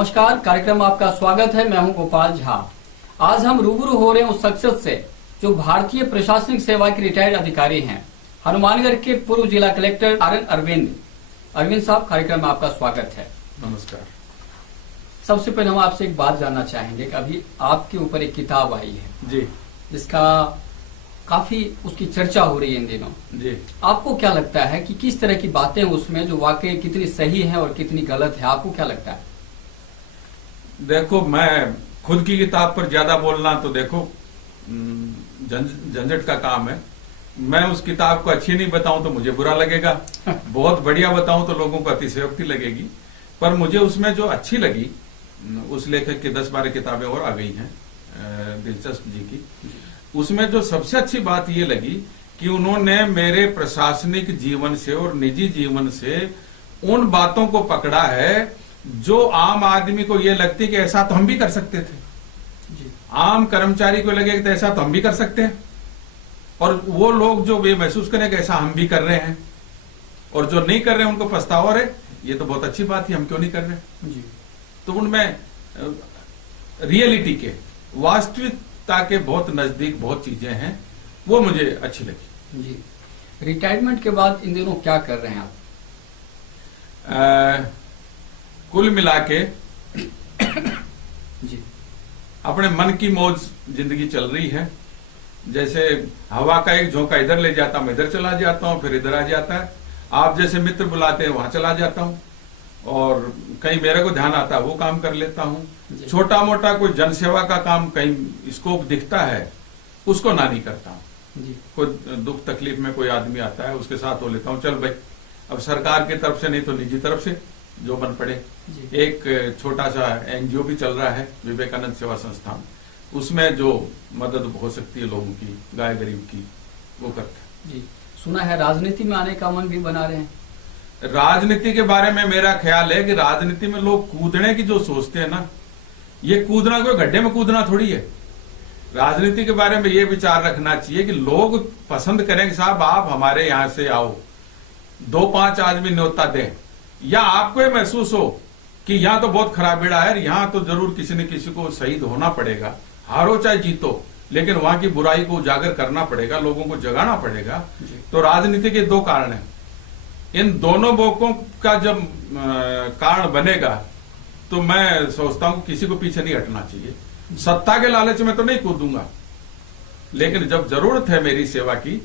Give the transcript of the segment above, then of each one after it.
नमस्कार, कार्यक्रम में आपका स्वागत है। मैं हूं गोपाल झा। आज हम रूबरू हो रहे हैं उस शख्सियत से जो भारतीय प्रशासनिक सेवा के रिटायर्ड अधिकारी हैं, हनुमानगढ़ के पूर्व जिला कलेक्टर RN अरविंद। अरविंद साहब, कार्यक्रम में आपका स्वागत है। नमस्कार। सबसे पहले हम आपसे एक बात जानना चाहेंगे कि अभी आपके ऊपर एक किताब आई है जी, जिसका काफी उसकी चर्चा हो रही है इन दिनों जी। आपको क्या लगता है कि किस तरह की बातें उसमें जो वाकई कितनी सही है और कितनी गलत है, आपको क्या लगता है? देखो, मैं खुद की किताब पर ज्यादा बोलना तो देखो झंझट का काम है। मैं उस किताब को अच्छी नहीं बताऊं तो मुझे बुरा लगेगा, बहुत बढ़िया बताऊं तो लोगों को अतिशयोक्ति लगेगी। पर मुझे उसमें जो अच्छी लगी, उस लेखक की 10-12 किताबें और आ गई हैं दिलचस्प जी की, उसमें जो सबसे अच्छी बात ये लगी कि उन्होंने मेरे प्रशासनिक जीवन से और निजी जीवन से उन बातों को पकड़ा है जो आम आदमी को ये लगती कि ऐसा तो हम भी कर सकते थे जी। आम कर्मचारी को लगे कि ऐसा तो हम भी कर सकते हैं, और वो लोग जो ये महसूस करें कि ऐसा हम भी कर रहे हैं, और जो नहीं कर रहे हैं उनको पछतावा है, ये तो बहुत अच्छी बात है, हम क्यों नहीं कर रहे जी। तो उनमें रियलिटी के, वास्तविकता के बहुत नजदीक बहुत चीजें हैं, वो मुझे अच्छी लगी। जी। रिटायरमेंट के बाद इन दिनों क्या कर रहे हैं आप? कुल मिला के जी। अपने मन की मौज जिंदगी चल रही है। जैसे हवा का एक झोंका इधर ले जाता हूं, इधर चला जाता हूं, फिर इधर आ जाता है। आप जैसे मित्र बुलाते हैं वहां चला जाता हूं, और कहीं मेरे को ध्यान आता है वो काम कर लेता हूं। छोटा मोटा कोई जनसेवा का काम कहीं स्कोप दिखता है, उसको ना नहीं करता हूं। जी। कोई दुख तकलीफ में कोई आदमी आता है उसके साथ हो लेता हूं, चल भाई, अब सरकार की तरफ से नहीं तो निजी तरफ से जो बन पड़े। एक छोटा सा NGO भी चल रहा है, विवेकानंद सेवा संस्थान, उसमें जो मदद हो सकती है लोगों की, गाय गरीब की, वो करते हैं। जी। सुना है राजनीति में आने का मन भी बना रहे हैं। राजनीति के बारे में मेरा ख्याल है कि राजनीति में लोग कूदने की जो सोचते हैं ना, ये कूदना कोई गड्ढे में कूदना थोड़ी है। राजनीति के बारे में ये विचार रखना चाहिए कि लोग पसंद करें कि साहब आप हमारे यहां से आओ, 2-5 आदमी न्योता दें, या आपको ये महसूस हो कि यहाँ तो बहुत खराब बेड़ा है, यहाँ तो जरूर किसी न किसी को शहीद होना पड़ेगा, हारो चाहे जीतो, लेकिन वहां की बुराई को उजागर करना पड़ेगा, लोगों को जगाना पड़ेगा। तो राजनीति के 2 कारण हैं। इन दोनों बोकों का जब कारण बनेगा तो मैं सोचता हूं किसी को पीछे नहीं हटना चाहिए। सत्ता के लालच में तो नहीं कूदूंगा, लेकिन जब जरूरत है मेरी सेवा की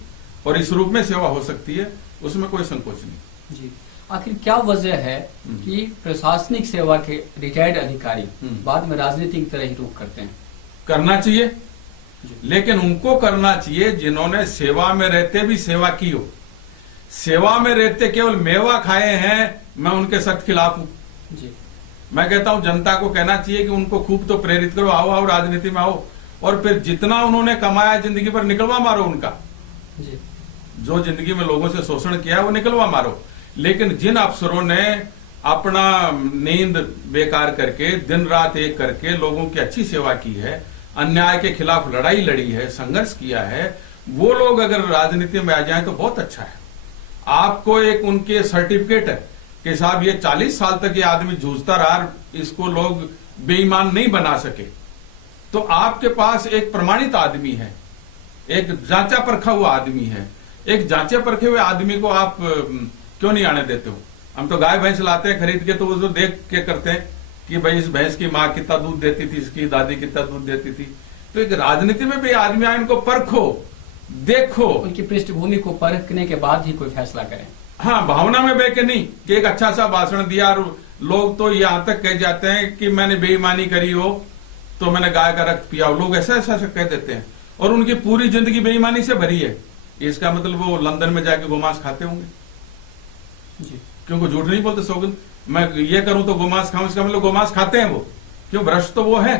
और इस रूप में सेवा हो सकती है, उसमें कोई संकोच नहीं। जी। आखिर क्या वजह है कि प्रशासनिक सेवा के रिटायर्ड अधिकारी बाद में राजनीति की तरह ही रुख करते हैं? करना चाहिए, लेकिन उनको करना चाहिए जिन्होंने सेवा में रहते भी सेवा की हो। सेवा में रहते केवल मेवा खाए हैं, मैं उनके सख्त खिलाफ हूं। जी। मैं कहता हूं जनता को कहना चाहिए कि उनको खूब तो प्रेरित करो, आओ आओ राजनीति में आओ, और फिर जितना उन्होंने कमाया जिंदगी पर निकलवा मारो उनका। जी। जो जिंदगी में लोगों से शोषण किया वो निकलवा मारो। लेकिन जिन अफसरों ने अपना नींद बेकार करके, दिन रात एक करके लोगों की अच्छी सेवा की है, अन्याय के खिलाफ लड़ाई लड़ी है, संघर्ष किया है, वो लोग अगर राजनीति में आ जाएं तो बहुत अच्छा है। आपको एक उनके सर्टिफिकेट है कि साहब ये 40 साल तक ये आदमी जूझता रहा, इसको लोग बेईमान नहीं बना सके, तो आपके पास एक प्रमाणित आदमी है, एक जांचा परखा हुआ आदमी है। एक जांचे परखे हुए आदमी को आप क्यों नहीं आने देते हो? हम तो गाय भैंस लाते हैं खरीद के, तो वो जो देख के करते हैं कि भाई इस भैंस की माँ कितना दूध देती थी, इसकी दादी कितना दूध देती थी। तो एक राजनीति में भी आदमी आए, इनको परखो, देखो, उनकी पृष्ठभूमि को परखने के बाद ही कोई फैसला करें। हाँ, भावना में बह के नहीं कि एक अच्छा सा भाषण दिया, और लोग तो यहां तक कह जाते हैं कि मैंने बेईमानी करी हो तो मैंने गाय का रक्त पिया हो, लोग ऐसा ऐसा कह देते हैं, और उनकी पूरी जिंदगी बेईमानी से भरी है। इसका मतलब वो लंदन में जाके गोमांस खाते होंगे। जी। क्योंकि झूठ नहीं बोलते, सौगंध मैं ये करूं तो गोमांस खाऊं, इसका मतलब गोमांस खाते हैं वो, क्यों? भ्रष्ट तो वो है।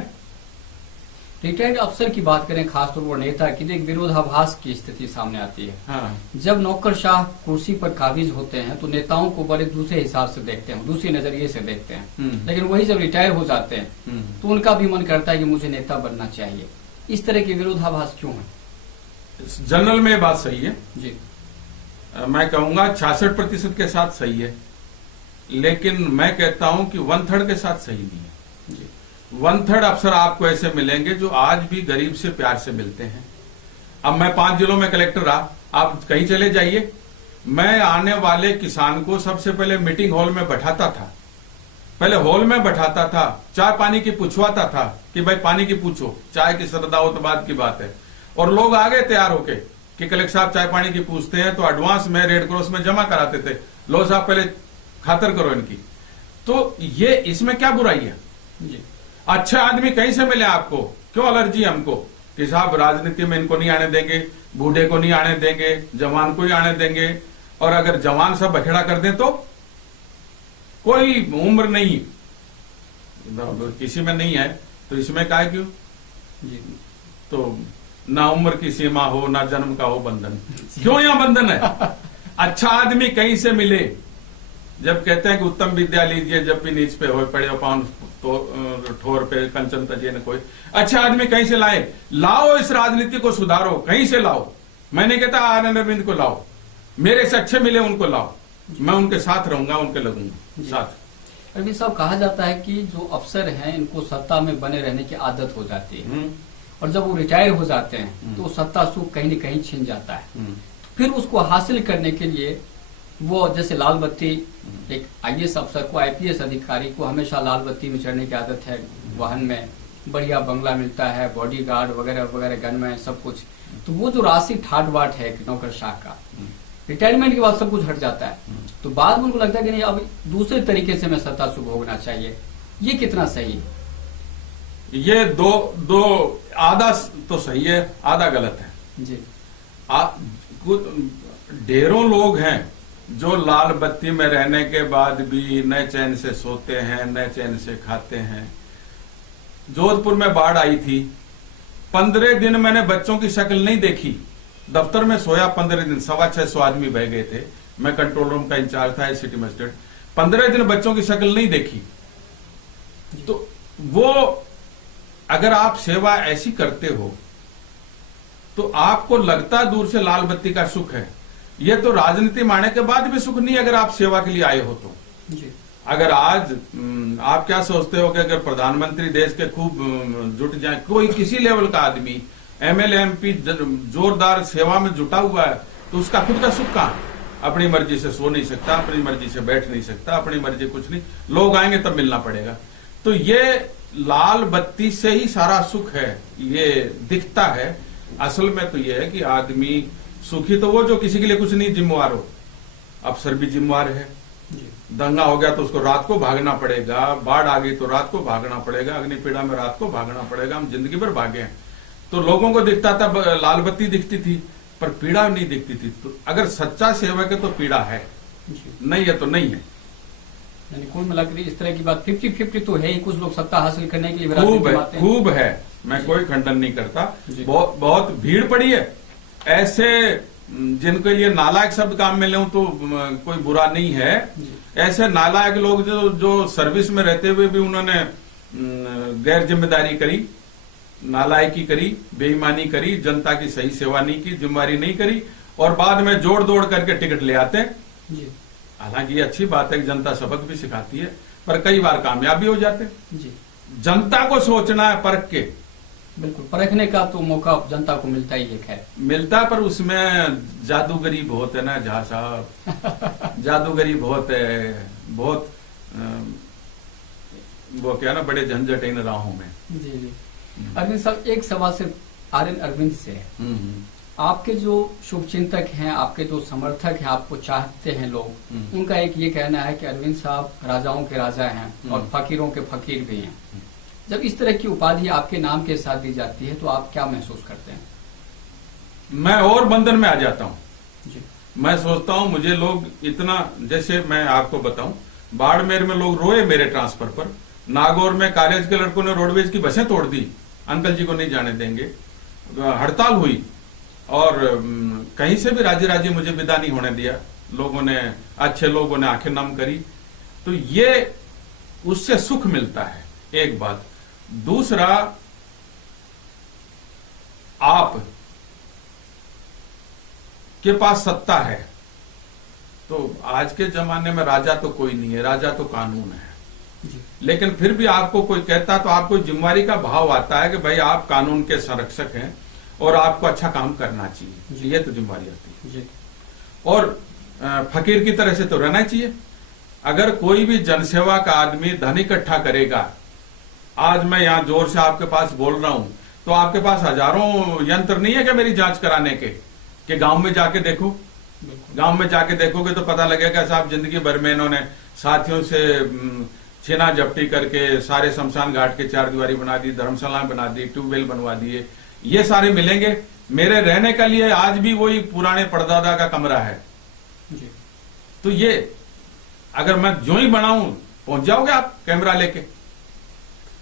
रिटायर्ड अफसर की बात करें, खासतौर पर नेता की, तो एक विरोधाभास की स्थिति सामने आती है। हाँ। जब नौकरशाह कुर्सी पर काबिज होते हैं तो नेताओं को बड़े दूसरे हिसाब से देखते हैं, दूसरे नजरिए से देखते हैं, लेकिन वही जब रिटायर हो जाते हैं तो उनका भी मन करता है कि मुझे नेता बनना चाहिए। इस तरह के विरोधाभास क्यों है? जनरल में बात सही है जी। मैं कहूंगा 66% के साथ सही है, लेकिन मैं कहता हूं कि 1/3 के साथ सही नहीं है। 1/3 अफसर आपको ऐसे मिलेंगे जो आज भी गरीब से प्यार से मिलते हैं। अब मैं 5 जिलों में कलेक्टर रहा, आप कहीं चले जाइए, मैं आने वाले किसान को सबसे पहले मीटिंग हॉल में बैठाता था, पहले हॉल में बैठाता था, चाय पानी की पूछवाता था कि भाई पानी की पूछो, चाय की श्रद्धा हो तो बाद की बात है। और लोग आ गए तैयार होके कि कलेक्टर साहब चाय पानी की पूछते हैं, तो एडवांस में रेड क्रॉस में जमा कराते थे, लो साहब पहले खातर करो इनकी। तो ये इसमें क्या बुराई है जी। अच्छा आदमी कहीं से मिले आपको, क्यों एलर्जी हमको कि साहब राजनीति में इनको नहीं आने देंगे, बूढ़े को नहीं आने देंगे, जवान को ही आने देंगे, और अगर जवान सब बखेड़ा कर दें तो कोई उम्र नहीं किसी में नहीं है, तो इसमें क्या है क्यों जी। तो ना उम्र की सीमा हो ना जन्म का हो बंधन, क्यों यहां बंधन है? अच्छा आदमी कहीं से मिले, जब कहते हैं कि उत्तम विद्या लीजिए जब भी नीच पे हो पड़े पाउन तो ठोर पे कंचन तजिए न कोई। अच्छा आदमी कहीं से लाए, लाओ, इस राजनीति को सुधारो, कहीं से लाओ। मैं नहीं कहता आनंद अरविंद को लाओ, मेरे से अच्छे मिले उनको लाओ, मैं उनके साथ रहूंगा, उनके लगूंगा साथ। अरविंद साहब, कहा जाता है कि जो अफसर हैं इनको सत्ता में बने रहने की आदत हो जाती है, और जब वो रिटायर हो जाते हैं तो सत्ता सुख कहीं न कहीं छिन जाता है। फिर उसको हासिल करने के लिए वो जैसे लाल बत्ती, एक आईएएस अफसर को, आईपीएस अधिकारी को हमेशा लाल बत्ती में चढ़ने की आदत है, वाहन में बढ़िया बंगला मिलता है, बॉडीगार्ड वगैरह वगैरह, गनमैन, सब कुछ। तो वो जो राशि ठाट बाट है नौकरशाह का, रिटायरमेंट के बाद सब कुछ हट जाता है, तो बाद में उनको लगता है कि नहीं अब दूसरे तरीके से मैं सत्ता सुख भोगना चाहिए। ये कितना सही है? ये दो आधा तो सही है, आधा गलत है जी। ढेरों लोग हैं जो लाल बत्ती में रहने के बाद भी नए चैन से सोते हैं, नए चैन से खाते हैं। जोधपुर में बाढ़ आई थी, 15 दिन मैंने बच्चों की शक्ल नहीं देखी, दफ्तर में सोया 15 दिन, 650 आदमी बह गए थे, मैं कंट्रोल रूम का इंचार्ज था सिटी मजिस्ट्रेट, 15 दिन बच्चों की शक्ल नहीं देखी। तो वो अगर आप सेवा ऐसी करते हो तो आपको लगता दूर से लाल बत्ती का सुख है, ये तो राजनीति में आने के बाद भी सुख नहीं अगर आप सेवा के लिए आए हो तो जी। अगर आज आप क्या सोचते हो कि अगर प्रधानमंत्री देश के खूब जुट जाए, कोई किसी लेवल का आदमी एमएलए एमपी जोरदार सेवा में जुटा हुआ है, तो उसका खुद का सुख कहां? अपनी मर्जी से सो नहीं सकता, अपनी मर्जी से बैठ नहीं सकता, अपनी मर्जी कुछ नहीं, लोग आएंगे तब मिलना पड़ेगा। तो ये लाल बत्ती से ही सारा सुख है, ये दिखता है। असल में तो ये है कि आदमी सुखी तो वो जो किसी के लिए कुछ नहीं जिम्मेवार हो, अफसर भी जिम्मेवार है। दंगा हो गया तो उसको रात को भागना पड़ेगा, बाढ़ आ गई तो रात को भागना पड़ेगा, अग्निपीड़ा में रात को भागना पड़ेगा, हम जिंदगी भर भागे हैं। तो लोगों को दिखता था लाल बत्ती दिखती थी पर पीड़ा नहीं दिखती थी। तो अगर सच्चा सेवक है तो पीड़ा है, नहीं है तो नहीं है। यानी कुल मिलाकर इस तरह की बात 50-50 तो है ही। कुछ लोग सत्ता हासिल करने के लिए खूब है, मैं कोई खंडन नहीं करता। बहुत भीड़ पड़ी है ऐसे जिनके लिए नालायक शब्द काम में लें तो कोई बुरा नहीं है। ऐसे नालायक लोग जो सर्विस में रहते हुए भी उन्होंने गैर जिम्मेदारी करी, नालायकी करी, बेईमानी करी, जनता की सही सेवा नहीं की, जिम्मेदारी नहीं करी, और बाद में जोड़ दौड़ करके टिकट ले आते हैं। हालांकि ये अच्छी बात है कि जनता सबक भी सिखाती है, पर कई बार कामयाब भी हो जाते हैं। जनता को सोचना है परख के, बिल्कुल परखने का तो मौका जनता को मिलता ही है, मिलता, पर उसमें जादूगरी बहुत है ना झा साहब, जादूगरी बहुत है, बहुत वो क्या ना बड़े झंझट इन राहों में। जी। अरविंद साहब, एक सवाल सिर्फ आर्यन अरविंद से है। आपके जो शुभचिंतक हैं, आपके जो समर्थक हैं, आपको चाहते हैं लोग, उनका एक ये कहना है कि अरविंद साहब राजाओं के राजा हैं और फकीरों के फकीर भी हैं। जब इस तरह की उपाधि आपके नाम के साथ दी जाती है तो आप क्या महसूस करते हैं? मैं और बंधन में आ जाता हूँ। मैं सोचता हूँ मुझे लोग इतना, जैसे मैं आपको बताऊं, बाड़मेर में लोग रोए मेरे ट्रांसफर पर, नागौर में कॉलेज के लड़कों ने रोडवेज की बसें तोड़ दी, अंकल जी को नहीं जाने देंगे, हड़ताल हुई, और कहीं से भी राजी राजी मुझे विदा नहीं होने दिया। लोगों ने, अच्छे लोगों ने आंखें नम करी। तो ये उससे सुख मिलता है, एक बात। दूसरा, आप के पास सत्ता है तो आज के जमाने में राजा तो कोई नहीं है, राजा तो कानून है। जी। लेकिन फिर भी आपको कोई कहता तो आपको जिम्मेवारी का भाव आता है कि भाई आप कानून के संरक्षक हैं और आपको अच्छा काम करना चाहिए, ये तो जिम्मेवारी आती है जी। और फकीर की तरह से तो रहना चाहिए। अगर कोई भी जनसेवा का आदमी धन इकट्ठा करेगा, आज मैं यहाँ जोर से आपके पास बोल रहा हूं तो आपके पास हजारों यंत्र नहीं है क्या मेरी जांच कराने के, कि गांव में जाके देखो, गांव में जाके देखोगे तो पता लगेगा साहब जिंदगी भर में इन्होंने साथियों से छीना झपटी करके सारे शमशान घाट के चार दीवारी बना दी, धर्मशाला बना दी, ट्यूबवेल बनवा दिए, ये सारे मिलेंगे। मेरे रहने के लिए आज भी वही पुराने परदादा का कमरा है जी। तो ये अगर मैं जो ही बनाऊं पहुंच जाओगे आप कैमरा लेके,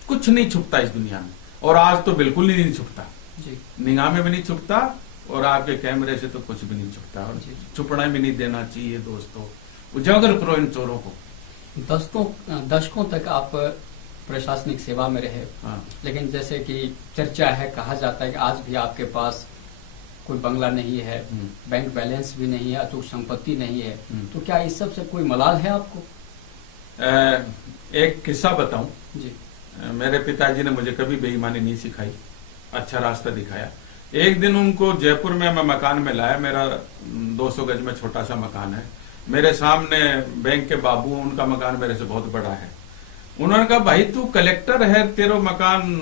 कुछ नहीं छुपता इस दुनिया में, और आज तो बिल्कुल ही नहीं छुपता जी। निगाह में भी नहीं छुपता और आपके कैमरे से तो कुछ भी नहीं छुपता, और छुपना भी नहीं देना चाहिए दोस्तों, उजागर करो इन चोरों को। दशकों तक आप प्रशासनिक सेवा में रहे, हाँ। लेकिन जैसे कि चर्चा है, कहा जाता है कि आज भी आपके पास कोई बंगला नहीं है, बैंक बैलेंस भी नहीं है, अचूक संपत्ति नहीं है, तो क्या इस सब से कोई मलाल है आपको? एक किस्सा बताऊं जी। मेरे पिताजी ने मुझे कभी बेईमानी नहीं सिखाई, अच्छा रास्ता दिखाया। एक दिन उनको जयपुर में मैं मकान में लाया, मेरा 200 गज में छोटा सा मकान है, मेरे सामने बैंक के बाबू, उनका मकान मेरे से बहुत बड़ा है। उन्होंने कहा भाई तू कलेक्टर है, तेरो मकान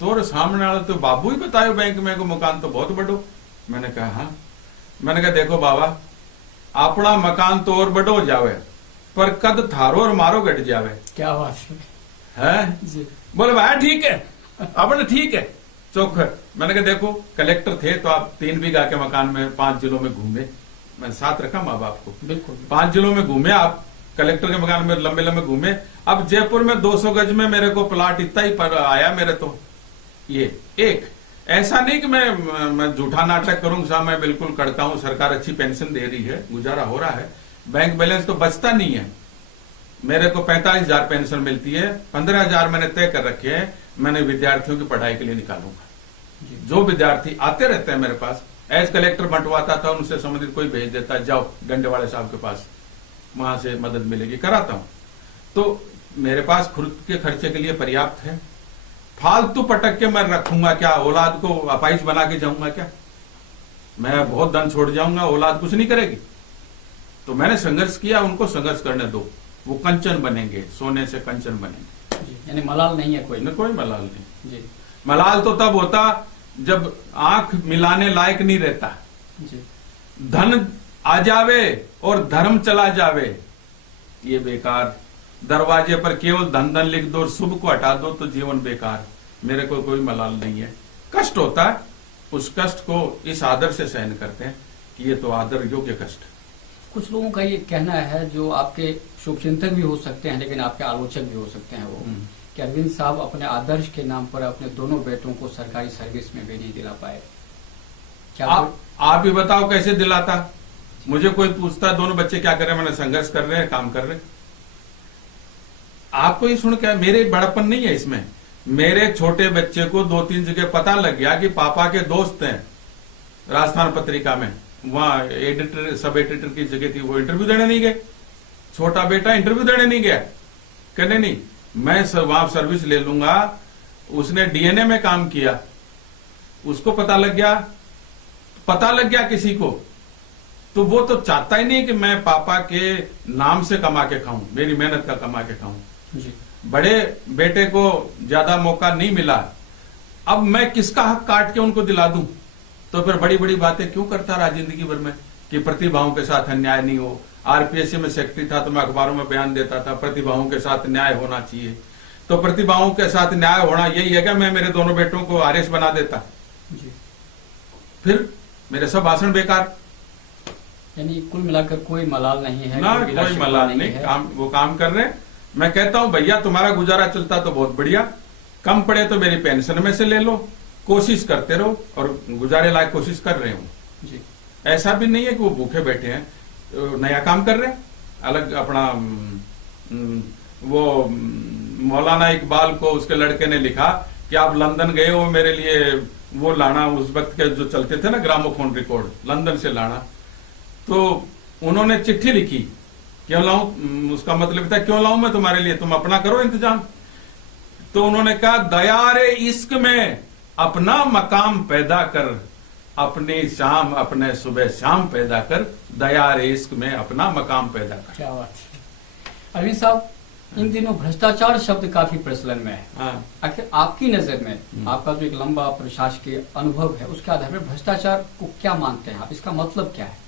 तोर सामने वाला तो बाबू ही बतायो बैंक में को मकान तो बहुत बड़ो। मैंने कहा हाँ। मैंने कहा देखो बाबा, अपना मकान तो और बड़ो हो जावे पर कद थारो और मारो घट जावे। क्या बात है जी। बोले भाई ठीक है, अपने ठीक है चौखर। मैंने कहा देखो कलेक्टर थे तो आप 3 बीघा के मकान में 5 जिलों में घूमे, मैंने साथ रखा माँ बाप को, बिल्कुल 5 जिलों में घूमे आप, कलेक्टर के मकान में लंबे लंबे घूमे। अब जयपुर में 200 गज में मेरे को प्लाट इतना ही पर आया मेरे तो। ये एक ऐसा नहीं कि मैं झूठा नाटक करूं साहब, मैं बिल्कुल करता हूं, सरकार अच्छी पेंशन दे रही है, गुजारा हो रहा है, बैंक बैलेंस तो बचता नहीं है। मेरे को 45,000 पेंशन मिलती है, 15,000 मैंने तय कर रखे हैं, मैंने विद्यार्थियों की पढ़ाई के लिए निकालूंगा। जो विद्यार्थी आते रहते हैं मेरे पास, एज कलेक्टर बंटवाता था, उनसे संबंधित कोई भेज देता है, जाओ डंडे वाले साहब के पास, वहां से मदद मिलेगी, कराता हूं। तो मेरे पास खुद के खर्चे के लिए पर्याप्त है। फालतू पटक के मैं रखूंगा क्या? औलाद को अपाइज बना के जाऊंगा क्या? मैं बहुत धन छोड़ जाऊंगा, औलाद कुछ नहीं करेगी। तो मैंने संघर्ष किया, उनको संघर्ष करने दो, वो कंचन बनेंगे, सोने से कंचन बनेंगे। यानी मलाल नहीं है कोई? न, कोई मलाल नहीं जी। मलाल तो तब होता जब आंख मिलाने लायक नहीं रहता जी। धन आ जावे और धर्म चला जावे, ये बेकार। दरवाजे पर केवल धन धन लिख दो और शुभ को हटा दो तो जीवन बेकार। मेरे को कोई मलाल नहीं है। कष्ट होता है, उस कष्ट को इस आदर से सहन करते हैं कि ये तो आदर योग्य कष्ट। कुछ लोगों का ये कहना है, जो आपके शुभचिंतक भी हो सकते हैं लेकिन आपके आलोचक भी हो सकते हैं, वो कि अरविंद साहब अपने आदर्श के नाम पर अपने दोनों बेटों को सरकारी सर्विस में भी नहीं दिला पाए। क्या आप ही बताओ कैसे दिलाता? मुझे कोई पूछता दोनों बच्चे क्या कर रहे हैं, मैंने संघर्ष कर रहे हैं, काम कर रहे हैं। आपको ये सुन के मेरे बड़प्पन नहीं है इसमें। मेरे छोटे बच्चे को 2-3 जगह पता लग गया कि पापा के दोस्त हैं राजस्थान पत्रिका में, वहां एडिटर सब एडिटर की जगह थी, वो इंटरव्यू देने नहीं गए। छोटा बेटा इंटरव्यू देने नहीं गया, कहने नहीं मैं वहां सर्विस ले लूंगा। उसने डीएनए में काम किया, उसको पता लग गया किसी को, तो वो तो चाहता ही नहीं कि मैं पापा के नाम से कमा के खाऊं, मेरी मेहनत का कमा के खाऊं। जी। बड़े बेटे को ज्यादा मौका नहीं मिला, अब मैं किसका हक काट के उनको दिला दूं? तो फिर बड़ी बड़ी बातें क्यों करता रहा जिंदगी भर में कि प्रतिभाओं के साथ अन्याय नहीं हो। आरपीएससी में सेक्रेटरी था तो मैं अखबारों में बयान देता था प्रतिभाओं के साथ न्याय होना चाहिए। तो प्रतिभाओं के साथ न्याय होना यही है कि मैं मेरे दोनों बेटों को आरएस बना देता, जी। फिर मेरे सब भाषण बेकार। यानी कुल मिलाकर कोई मलाल नहीं है ना, कोई मलाल नहीं है। वो काम कर रहे हैं। मैं कहता हूं भैया तुम्हारा गुजारा चलता तो बहुत बढ़िया, कम पड़े तो मेरी पेंशन में से ले लो, कोशिश करते रहो, और गुजारे लायक कोशिश कर रहे हूं जी। ऐसा भी नहीं है कि वो भूखे बैठे हैं, नया काम कर रहे हैं अलग अपना। वो मौलाना इकबाल को उसके लड़के ने लिखा कि आप लंदन गए हो, मेरे लिए वो लाना, उस वक्त के जो चलते थे ना ग्रामोफोन रिकॉर्ड, लंदन से लाना। तो उन्होंने चिट्ठी लिखी क्यों लाऊं, उसका मतलब था क्यों लाऊं मैं तुम्हारे लिए, तुम अपना करो इंतजाम। तो उन्होंने कहा दया रे इश्क में अपना मकाम पैदा कर, अपनी शाम अपने सुबह शाम पैदा कर, दया रे इश्क में अपना मकाम पैदा कर। क्या बात है अरविंद साहब, इन दिनों भ्रष्टाचार शब्द काफी प्रचलन में है। हाँ। आखिर आपकी नजर में आपका जो एक लंबा प्रशासकीय अनुभव है उसके आधार पर भ्रष्टाचार को क्या मानते हैं आप, इसका मतलब क्या है?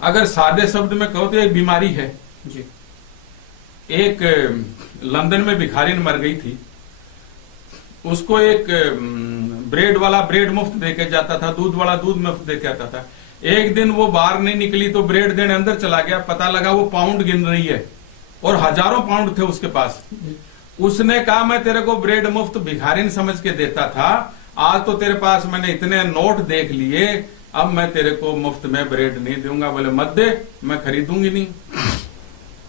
अगर सादे शब्द में कहो तो एक बीमारी है जी। एक लंदन में भिखारिन मर गई थी, उसको एक ब्रेड वाला ब्रेड मुफ्त देके जाता था, दूध वाला दूध मुफ्त देके आता था। एक दिन वो बाहर नहीं निकली तो ब्रेड देने अंदर चला गया, पता लगा वो पाउंड गिन रही है और हजारों पाउंड थे उसके पास। उसने कहा मैं तेरे को ब्रेड मुफ्त भिखारिन समझ के देता था, आज तो तेरे पास मैंने इतने नोट देख लिए, अब मैं तेरे को मुफ्त में ब्रेड नहीं दूंगा। बोले मत दे, मैं खरीदूंगी नहीं।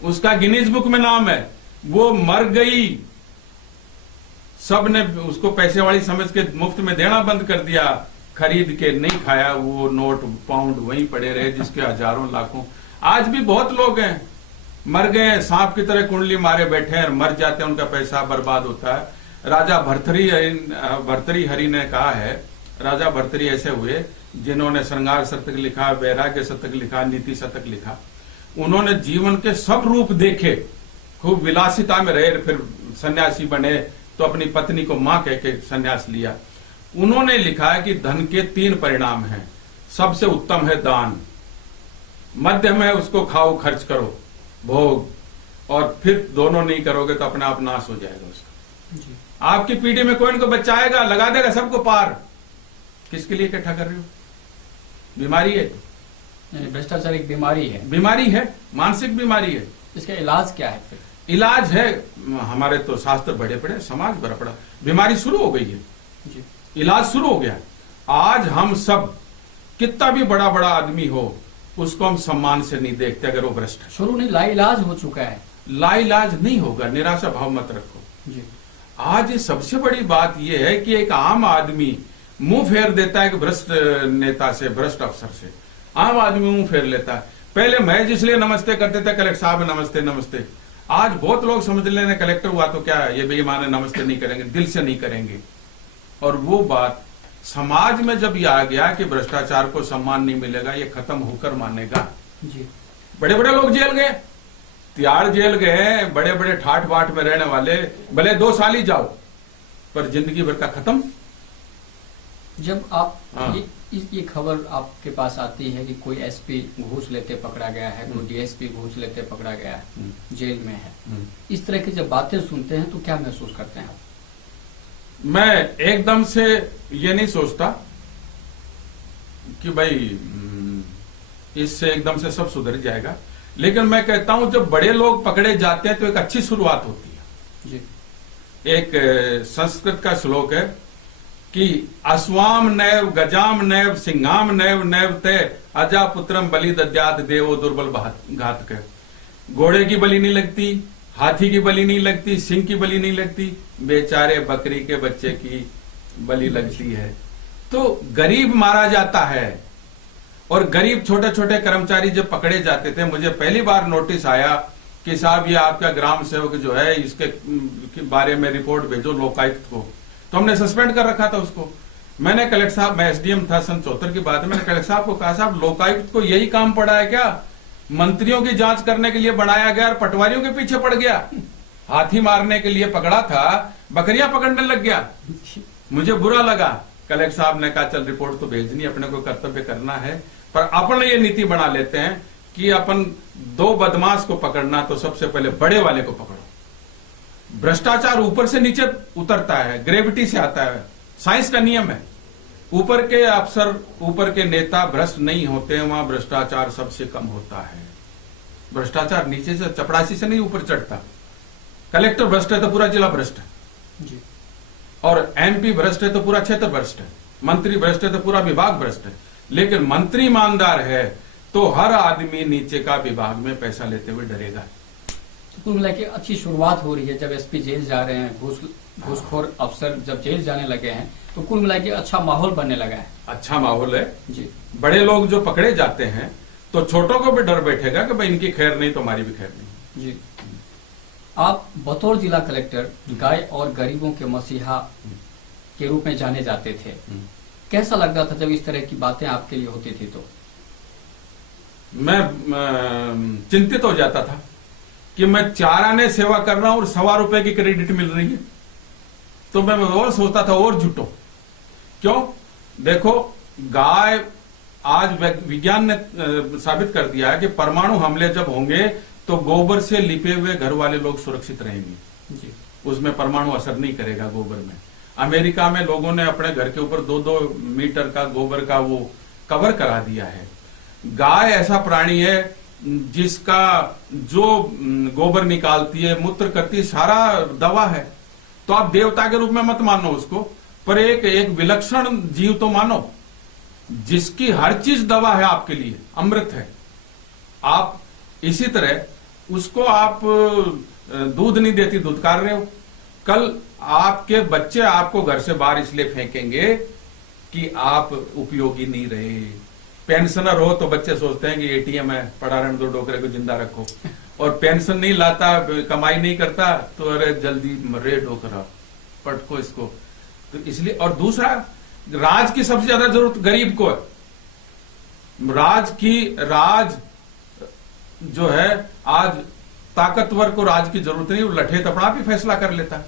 उसका गिनीज बुक में नाम है। वो मर गई, सब ने उसको पैसे वाली समझ के मुफ्त में देना बंद कर दिया, खरीद के नहीं खाया, वो नोट पाउंड वहीं पड़े रहे जिसके हजारों लाखों। आज भी बहुत लोग हैं मर गए, सांप की तरह कुंडली मारे बैठे हैं, मर जाते हैं, उनका पैसा बर्बाद होता है। राजा भर्तृहरि ने कहा है, राजा भर्तृहरि ऐसे हुए जिन्होंने श्रृंगार शतक लिखा, वैराग्य शतक लिखा, नीति शतक लिखा। उन्होंने जीवन के सब रूप देखे, खूब विलासिता में रहे, फिर सन्यासी बने तो अपनी पत्नी को मां कह के सन्यास लिया। उन्होंने लिखा है कि धन के 3 परिणाम हैं। सबसे उत्तम है दान, मध्यम है उसको खाओ खर्च करो भोग, और फिर दोनों नहीं करोगे तो अपना आप नाश हो जाएगा उसका। जी। आपकी पीढ़ी में कोई इनको बच्चा आएगा, लगा देगा सबको पार। किसके लिए इकट्ठा कर रहे हो? बीमारी है। भ्रष्टाचार एक बीमारी है। बीमारी है, मानसिक बीमारी है। इसका इलाज क्या है फिर? इलाज है, हमारे तो शास्त्र बड़े बड़े, समाज बड़ा बड़ा। बीमारी शुरू हो गई है जी। इलाज शुरू हो गया। आज हम सब कितना भी बड़ा बड़ा आदमी हो उसको हम सम्मान से नहीं देखते अगर वो भ्रष्ट है। शुरू नहीं, लाइलाज हो चुका है। लाइलाज नहीं होगा, निराशा भाव मत रखो जी। आज सबसे बड़ी बात यह है कि एक आम आदमी मुंह फेर देता है कि भ्रष्ट नेता से, भ्रष्ट अफसर से। आम आदमी मुंह फेर लेता है। पहले महज इसलिए नमस्ते करते थे, कलेक्टर साहब नमस्ते नमस्ते। आज बहुत लोग समझ लेने कलेक्टर हुआ तो क्या ये बेईमान है, नमस्ते नहीं करेंगे, दिल से नहीं करेंगे। और वो बात समाज में जब ये आ गया कि भ्रष्टाचार को सम्मान नहीं मिलेगा, ये खत्म होकर मानेगा। जी। बड़े बड़े लोग जेल गए, तिहाड़ जेल गए, बड़े बड़े ठाठ बाट में रहने वाले, भले 2 साल ही जाओ पर जिंदगी भर का खत्म। जब आप ये खबर आपके पास आती है कि कोई एसपी घूस लेते पकड़ा गया है, कोई डीएसपी घूस लेते पकड़ा गया है, जेल में है, इस तरह की जब बातें सुनते हैं तो क्या महसूस करते हैं आप? मैं एकदम से ये नहीं सोचता कि भाई इससे एकदम से सब सुधर जाएगा, लेकिन मैं कहता हूं जब बड़े लोग पकड़े जाते हैं तो एक अच्छी शुरुआत होती है। जी। एक संस्कृत का श्लोक है कि अश्वाम नैव गजाम नैव सिंहाम नैव नैव ते अजा पुत्रम बलि दद्यात देवो दुर्बल घातक। घोड़े की बलि नहीं लगती, हाथी की बलि नहीं लगती, सिंह की बलि नहीं लगती, बेचारे बकरी के बच्चे की बलि लगती है। तो गरीब मारा जाता है। और गरीब छोटे छोटे कर्मचारी जब पकड़े जाते थे, मुझे पहली बार नोटिस आया कि साहब ये आपका ग्राम सेवक जो है इसके बारे में रिपोर्ट भेजो लोकायुक्त को। तो हमने सस्पेंड कर रखा था उसको। मैंने कलेक्टर साहब, मैं एसडीएम था सन 74 की बात है, मैंने कलेक्टर साहब को कहा साहब लोकायुक्त को यही काम पड़ा है क्या? मंत्रियों की जांच करने के लिए बनाया गया और पटवारियों के पीछे पड़ गया। हाथी मारने के लिए पकड़ा था, बकरियां पकड़ने लग गया। मुझे बुरा लगा। कलेक्टर साहब ने कहा चल रिपोर्ट तो भेजनी, अपने को कर्तव्य करना है, पर अपन ये नीति बना लेते हैं कि अपन 2 बदमाश को पकड़ना तो सबसे पहले बड़े वाले को पकड़ो। भ्रष्टाचार ऊपर से नीचे उतरता है, ग्रेविटी से आता है, साइंस का नियम है। ऊपर के अफसर, ऊपर के नेता भ्रष्ट नहीं होते, वहां भ्रष्टाचार सबसे कम होता है। भ्रष्टाचार नीचे से चपरासी से नहीं ऊपर चढ़ता। कलेक्टर भ्रष्ट है तो पूरा जिला भ्रष्ट है जी। और एमपी भ्रष्ट है तो पूरा क्षेत्र भ्रष्ट है, मंत्री भ्रष्ट है तो पूरा विभाग भ्रष्ट है। लेकिन मंत्री ईमानदार है तो हर आदमी नीचे का विभाग में पैसा लेते हुए डरेगा। तो कुल मिला के अच्छी शुरुआत हो रही है। जब एसपी जेल जा रहे हैं, घूसखोर अफसर जब जेल जाने लगे हैं, तो कुल मिला के अच्छा माहौल बनने लगा है। अच्छा माहौल है जी। बड़े लोग जो पकड़े जाते हैं तो छोटों को भी डर बैठेगा कि भाई इनकी खैर नहीं तो हमारी भी खैर नहीं। जी, आप बतौर जिला कलेक्टर गाय और गरीबों के मसीहा के रूप में जाने जाते थे, कैसा लगता था जब इस तरह की बातें आपके लिए होती थी? तो मैं चिंतित हो जाता था कि मैं 4 आने सेवा कर रहा हूं और ₹1.25 की क्रेडिट मिल रही है, तो मैं और सोचता था और जुटो। क्यों? देखो, गाय आज विज्ञान ने साबित कर दिया है कि परमाणु हमले जब होंगे तो गोबर से लिपे हुए घर वाले लोग सुरक्षित रहेंगे जी। उसमें परमाणु असर नहीं करेगा गोबर में। अमेरिका में लोगों ने अपने घर के ऊपर 2-2 मीटर का गोबर का वो कवर करा दिया है। गाय ऐसा प्राणी है जिसका जो गोबर निकालती है, मूत्र करती है, सारा दवा है। तो आप देवता के रूप में मत मानो उसको, पर एक विलक्षण जीव तो मानो जिसकी हर चीज दवा है, आपके लिए अमृत है। आप इसी तरह उसको आप दूध नहीं देती, दुधकार रहे हो। कल आपके बच्चे आपको घर से बाहर इसलिए फेंकेंगे कि आप उपयोगी नहीं रहे। पेंशनर हो तो बच्चे सोचते हैं कि एटीएम है, पड़ा रहने दो, डोकरे को जिंदा रखो। और पेंशन नहीं लाता, कमाई नहीं करता, तो अरे जल्दी मरे डोकरा, पटको इसको। तो इसलिए, और दूसरा, राज की सबसे ज्यादा जरूरत गरीब को है। राज जो है, आज ताकतवर को राज की जरूरत नहीं, वो लठे तो अपना आप ही फैसला कर लेता है।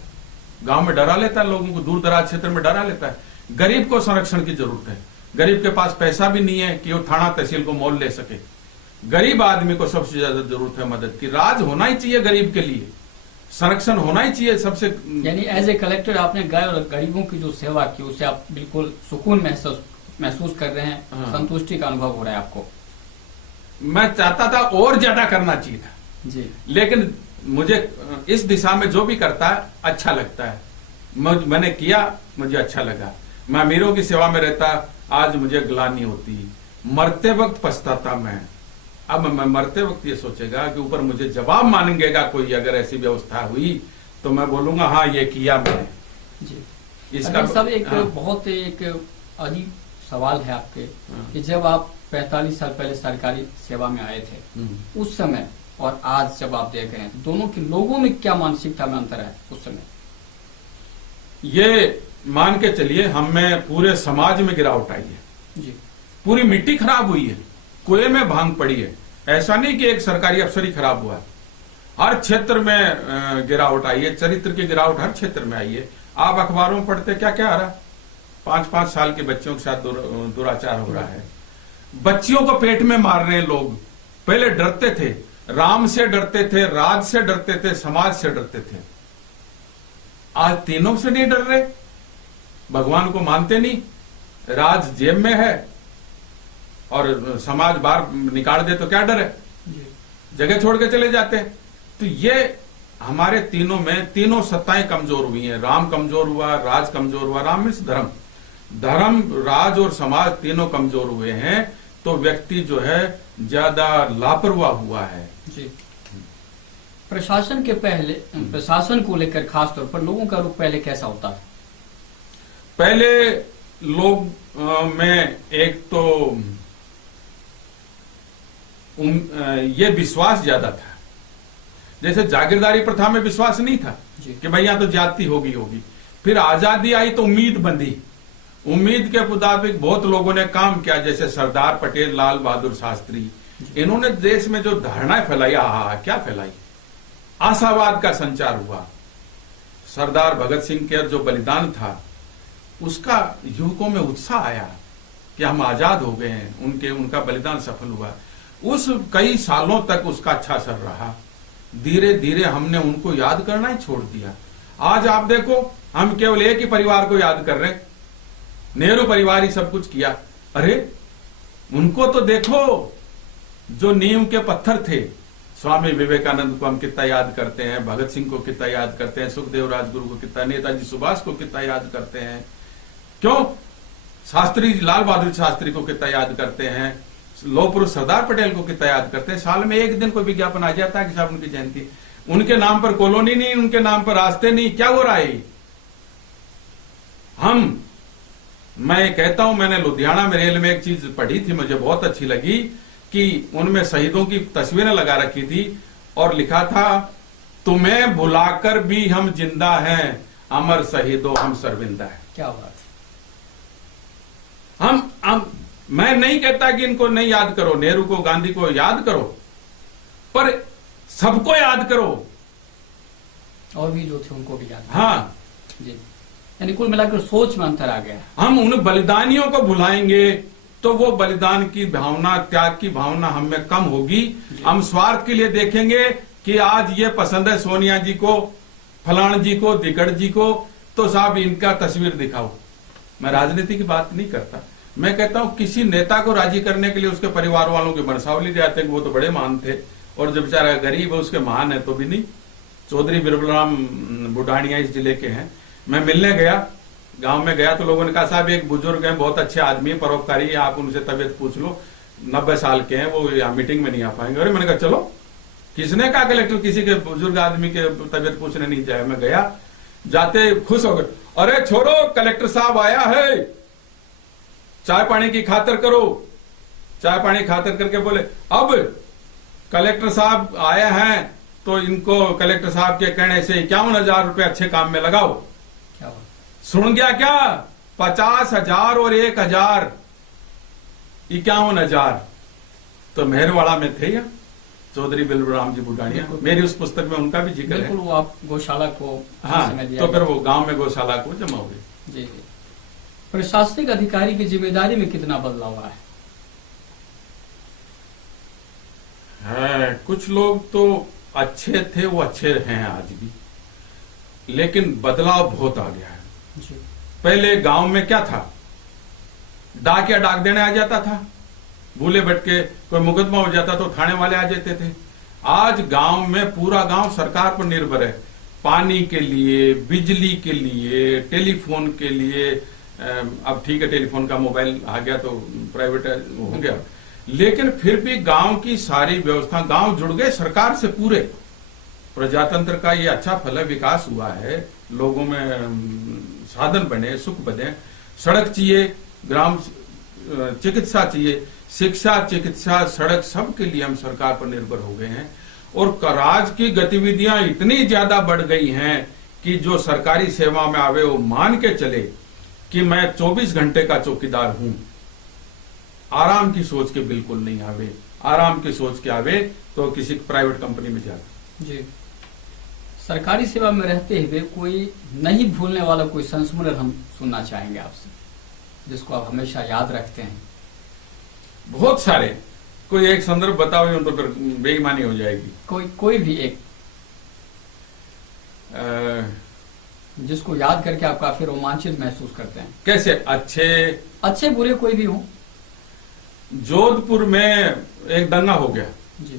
गांव में डरा लेता है लोगों को, दूर दराज क्षेत्र में डरा लेता है। गरीब को संरक्षण की जरूरत है। गरीब के पास पैसा भी नहीं है कि वो थाना तहसील को मोल ले सके। गरीब आदमी को सबसे ज्यादा जरूरत है मदद की। राज होना ही चाहिए गरीब के लिए, संरक्षण होना ही चाहिए सबसे। यानी एज ए कलेक्टर आपने गाय और गरीबों की जो सेवा की, उससे आप बिल्कुल सुकून महसूस कर रहे हैं। हाँ। संतुष्टि का अनुभव हो रहा है आपको? मैं चाहता था और ज्यादा करना चाहिए था जी, लेकिन मुझे इस दिशा में जो भी करता है अच्छा लगता है। मैंने किया, मुझे अच्छा लगा। मैं अमीरों की सेवा में रहता, आज मुझे ग्लानि होती। मरते वक्त पछताता मैं। अब मैं मरते वक्त ये सोचेगा कि ऊपर मुझे जवाब मांगेगा कोई, अगर ऐसी व्यवस्था हुई तो मैं बोलूंगा हाँ ये किया मैंने जी। इसका सब एक बहुत एक अजीब सवाल है आपके कि जब आप 45 साल पहले सरकारी सेवा में आए थे, उस समय और आज जब आप देख रहे हैं, दोनों के लोगों में क्या मानसिकता में अंतर है? उस समय ये मान के चलिए, हम में पूरे समाज में गिरावट आई है जी। पूरी मिट्टी खराब हुई है, कुएं में भांग पड़ी है। ऐसा नहीं कि एक सरकारी अफसर ही खराब हुआ है, हर क्षेत्र में गिरावट आई है। चरित्र की गिरावट हर क्षेत्र में आई है। आप अखबारों में पढ़ते क्या क्या आ रहा है? 5-5 साल के बच्चों के साथ दुराचार हो रहा है। बच्चियों को पेट में मार रहे हैं लोग। पहले डरते थे, राम से डरते थे, राज से डरते थे, समाज से डरते थे। आज तीनों से नहीं डर रहे। भगवान को मानते नहीं, राज जेब में है और समाज बाहर निकाल दे तो क्या डर है, जगह छोड़ के चले जाते हैं। तो ये हमारे तीनों में तीनों सत्ताएं कमजोर हुई हैं। राम कमजोर हुआ, राज कमजोर हुआ। राम मीन्स धर्म, राज और समाज तीनों कमजोर हुए हैं, तो व्यक्ति जो है ज्यादा लापरवाह हुआ है जी। प्रशासन के पहले, प्रशासन को लेकर खास तौर पर लोगों का रुख पहले कैसा होता है? पहले लोग में एक तो ये विश्वास ज्यादा था। जैसे जागीरदारी प्रथा में विश्वास नहीं था कि भाई यहां तो जाति होगी। फिर आजादी आई तो उम्मीद बंधी। उम्मीद के मुताबिक बहुत लोगों ने काम किया, जैसे सरदार पटेल, लाल बहादुर शास्त्री। इन्होंने देश में जो धारणाएं फैलाई, क्या फैलाई, आशावाद का संचार हुआ। सरदार भगत सिंह के जो बलिदान था, उसका युवकों में उत्साह आया कि हम आजाद हो गए हैं, उनका बलिदान सफल हुआ। उस कई सालों तक उसका अच्छा असर रहा। धीरे धीरे हमने उनको याद करना ही छोड़ दिया। आज आप देखो, हम केवल एक ही परिवार को याद कर रहे हैं, नेहरू परिवार ही सब कुछ किया। अरे उनको तो देखो जो नींव के पत्थर थे। स्वामी विवेकानंद को हम कितना याद करते हैं, भगत सिंह को कितना याद करते हैं, सुखदेव राजगुरु को कितना, नेताजी सुभाष को कितना याद करते हैं, क्यों शास्त्री लाल बहादुर शास्त्री को कितना याद करते हैं, लौह पुरुष सरदार पटेल को कितना याद करते हैं। साल में एक दिन कोई विज्ञापन आ जाता है कि साहब उनकी जयंती। उनके नाम पर कॉलोनी नहीं, उनके नाम पर रास्ते नहीं, क्या हो रहा है? मैं कहता हूं, मैंने लुधियाना में रेल में एक चीज पढ़ी थी, मुझे बहुत अच्छी लगी कि उनमें शहीदों की तस्वीरें लगा रखी थी और लिखा था, तुम्हें बुलाकर भी हम जिंदा हैं, अमर शहीदों हम शर्मिंदा है। क्या बात है। हम मैं नहीं कहता कि इनको नहीं याद करो, नेहरू को गांधी को याद करो, पर सबको याद करो। और भी जो थे उनको भी याद। हाँ जी, यानी कुल मिलाकर सोच में अंतर आ गया। हम उन बलिदानियों को भुलाएंगे तो वो बलिदान की भावना, त्याग की भावना हम में कम होगी। हम स्वार्थ के लिए देखेंगे कि आज ये पसंद है सोनिया जी को, फलान जी को, दिगड़ जी को, तो साहब इनका तस्वीर दिखाओ। मैं राजनीति की बात नहीं करता, मैं कहता हूं किसी नेता को राजी करने के लिए उसके परिवार वालों के मनसावली जाते हैं, वो तो बड़े महान थे, और जब बेचारा गरीब है उसके महान है तो भी नहीं। चौधरी बिरबलराम बुढ़ानिया इस जिले के हैं। मैं मिलने गया, गांव में गया तो लोगों ने कहा, साहब एक बुजुर्ग हैं, बहुत अच्छे आदमी, परोपकारी है, आप उनसे तबीयत पूछ लो, 90 साल के हैं, वो यहाँ मीटिंग में नहीं आ पाएंगे। अरे मैंने कहा चलो, किसने कहा कलेक्टर किसी के बुजुर्ग आदमी के तबीयत पूछने नहीं जाए। मैं गया, जाते खुश हो गए, अरे छोड़ो कलेक्टर साहब आया है, चाय पानी की खातिर करो। चाय पानी खातिर करके बोले, अब कलेक्टर साहब आए हैं तो इनको कलेक्टर साहब के कहने से 51,000 रुपए अच्छे काम में लगाओ। क्या सुन गया क्या? 50,000 और 1,000, 51,000। तो मेहरवाड़ा में थे या चौधरी बिरबलराम जी बुढ़ानिया, मेरी उस पुस्तक में उनका भी जिक्र है। वो आप गौशाला को, हाँ, तो फिर वो गांव में गौशाला को जमा हो गई। जी। प्रशासनिक अधिकारी की जिम्मेदारी में कितना बदलाव आया है? कुछ लोग तो अच्छे थे, वो अच्छे हैं आज भी, लेकिन बदलाव बहुत आ गया है। जी। पहले गांव में क्या था, डाक या डाक देने आ जाता था, भूले भटके कोई मुकदमा हो जाता तो थाने वाले आ जाते थे। आज गांव में पूरा गांव सरकार पर निर्भर है, पानी के लिए, बिजली के लिए, टेलीफोन के लिए। अब ठीक है, टेलीफोन का मोबाइल आ गया तो प्राइवेट हो गया, लेकिन फिर भी गांव की सारी व्यवस्था, गांव जुड़ गए सरकार से पूरे। प्रजातंत्र का ये अच्छा फल है, विकास हुआ है, लोगों में साधन बने, सुख बने, सड़क चाहिए, ग्राम चिकित्सा चाहिए, शिक्षा, चिकित्सा, सड़क, सब के लिए हम सरकार पर निर्भर हो गए हैं। और कराज की गतिविधियां इतनी ज्यादा बढ़ गई हैं कि जो सरकारी सेवा में आवे वो मान के चले कि मैं 24 घंटे का चौकीदार हूं। आराम की सोच के बिल्कुल नहीं आवे, आराम की सोच के आवे तो किसी प्राइवेट कंपनी में जाए। जी। सरकारी सेवा में रहते हुए कोई नहीं भूलने वाला कोई संस्मरण हम सुनना चाहेंगे आपसे, जिसको आप हमेशा याद रखते हैं। बहुत सारे, कोई एक संदर्भ बताओ तो फिर बेईमानी हो जाएगी। कोई भी एक जिसको याद करके आप काफी रोमांचित महसूस करते हैं। कैसे? अच्छे बुरे कोई भी हो। जोधपुर में एक दंगा हो गया जी।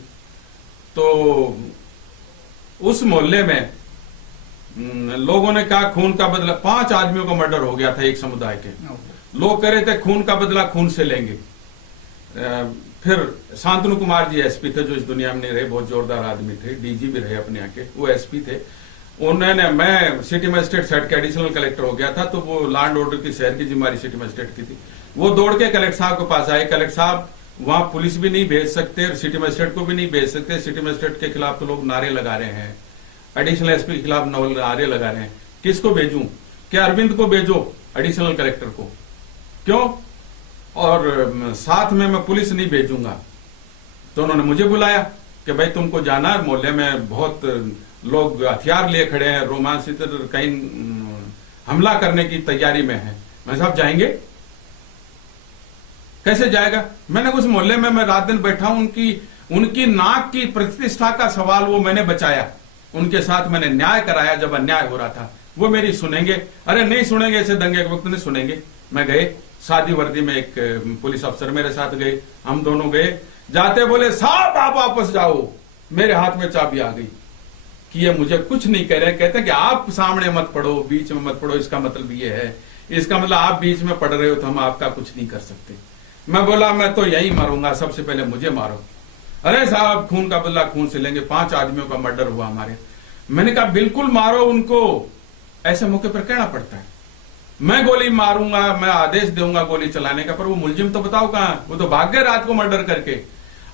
तो उस मोहल्ले में लोगों ने कहा खून का बदला, 5 आदमियों का मर्डर हो गया था एक समुदाय के। लोग कह रहे थे खून का बदला खून से लेंगे। फिर शांतनु कुमार जी एसपी थे, जो इस दुनिया में नहीं रहे, बहुत जोरदार आदमी थे, डीजी भी रहे अपने यहाँ के, वो एसपी थे। उन्होंने, मैं सिटी मजिस्ट्रेट साइड के एडिशनल कलेक्टर हो गया था, तो वो लैंड ऑर्डर की शहर की जिम्मेदारी सिटी मजिस्ट्रेट की थी। वो दौड़ के कलेक्टर साहब के पास आए, कलेक्टर साहब वहां पुलिस भी नहीं भेज सकते, सिटी मजिस्ट्रेट को भी नहीं भेज सकते, सिटी मजिस्ट्रेट के खिलाफ तो लोग नारे लगा रहे हैं, एडिशनल एसपी के खिलाफ नारे लगा रहे हैं, किसको भेजूं? क्या अरविंद को भेजो एडिशनल कलेक्टर को? क्यों? और साथ में मैं पुलिस नहीं भेजूंगा। तो उन्होंने मुझे बुलाया कि भाई तुमको जाना, मोहल्ले में बहुत लोग हथियार लिए खड़े हैं, रोमांसित, कहीं हमला करने की तैयारी में है। मैं साहब जाएंगे? कैसे जाएगा? मैंने उस मोहल्ले में मैं रात दिन बैठा हूं, उनकी नाक की प्रतिष्ठा का सवाल वो मैंने बचाया, उनके साथ मैंने न्याय कराया जब अन्याय हो रहा था। वो मेरी सुनेंगे? अरे नहीं सुनेंगे, ऐसे दंगे के वक्त नहीं सुनेंगे। मैं गए, सादी वर्दी में एक पुलिस अफसर मेरे साथ गए, हम दोनों गए। जाते बोले साहब आप वापस जाओ, मेरे हाथ में चाबी आ गई कि ये मुझे कुछ नहीं कह रहे। कहते कि आप सामने मत पढ़ो, बीच में मत पढ़ो, इसका मतलब ये है, इसका मतलब आप बीच में पढ़ रहे हो तो हम आपका कुछ नहीं कर सकते। मैं बोला मैं तो यही मारूंगा, सबसे पहले मुझे मारो। अरे साहब खून का बदला खून से लेंगे, 5 आदमियों का मर्डर हुआ हमारे। मैंने कहा बिल्कुल मारो उनको। ऐसे मौके पर कहना पड़ता है, मैं गोली मारूंगा, मैं आदेश दूंगा गोली चलाने का, पर वो मुलजिम तो बताओ कहां? वो तो भाग गए रात को मर्डर करके।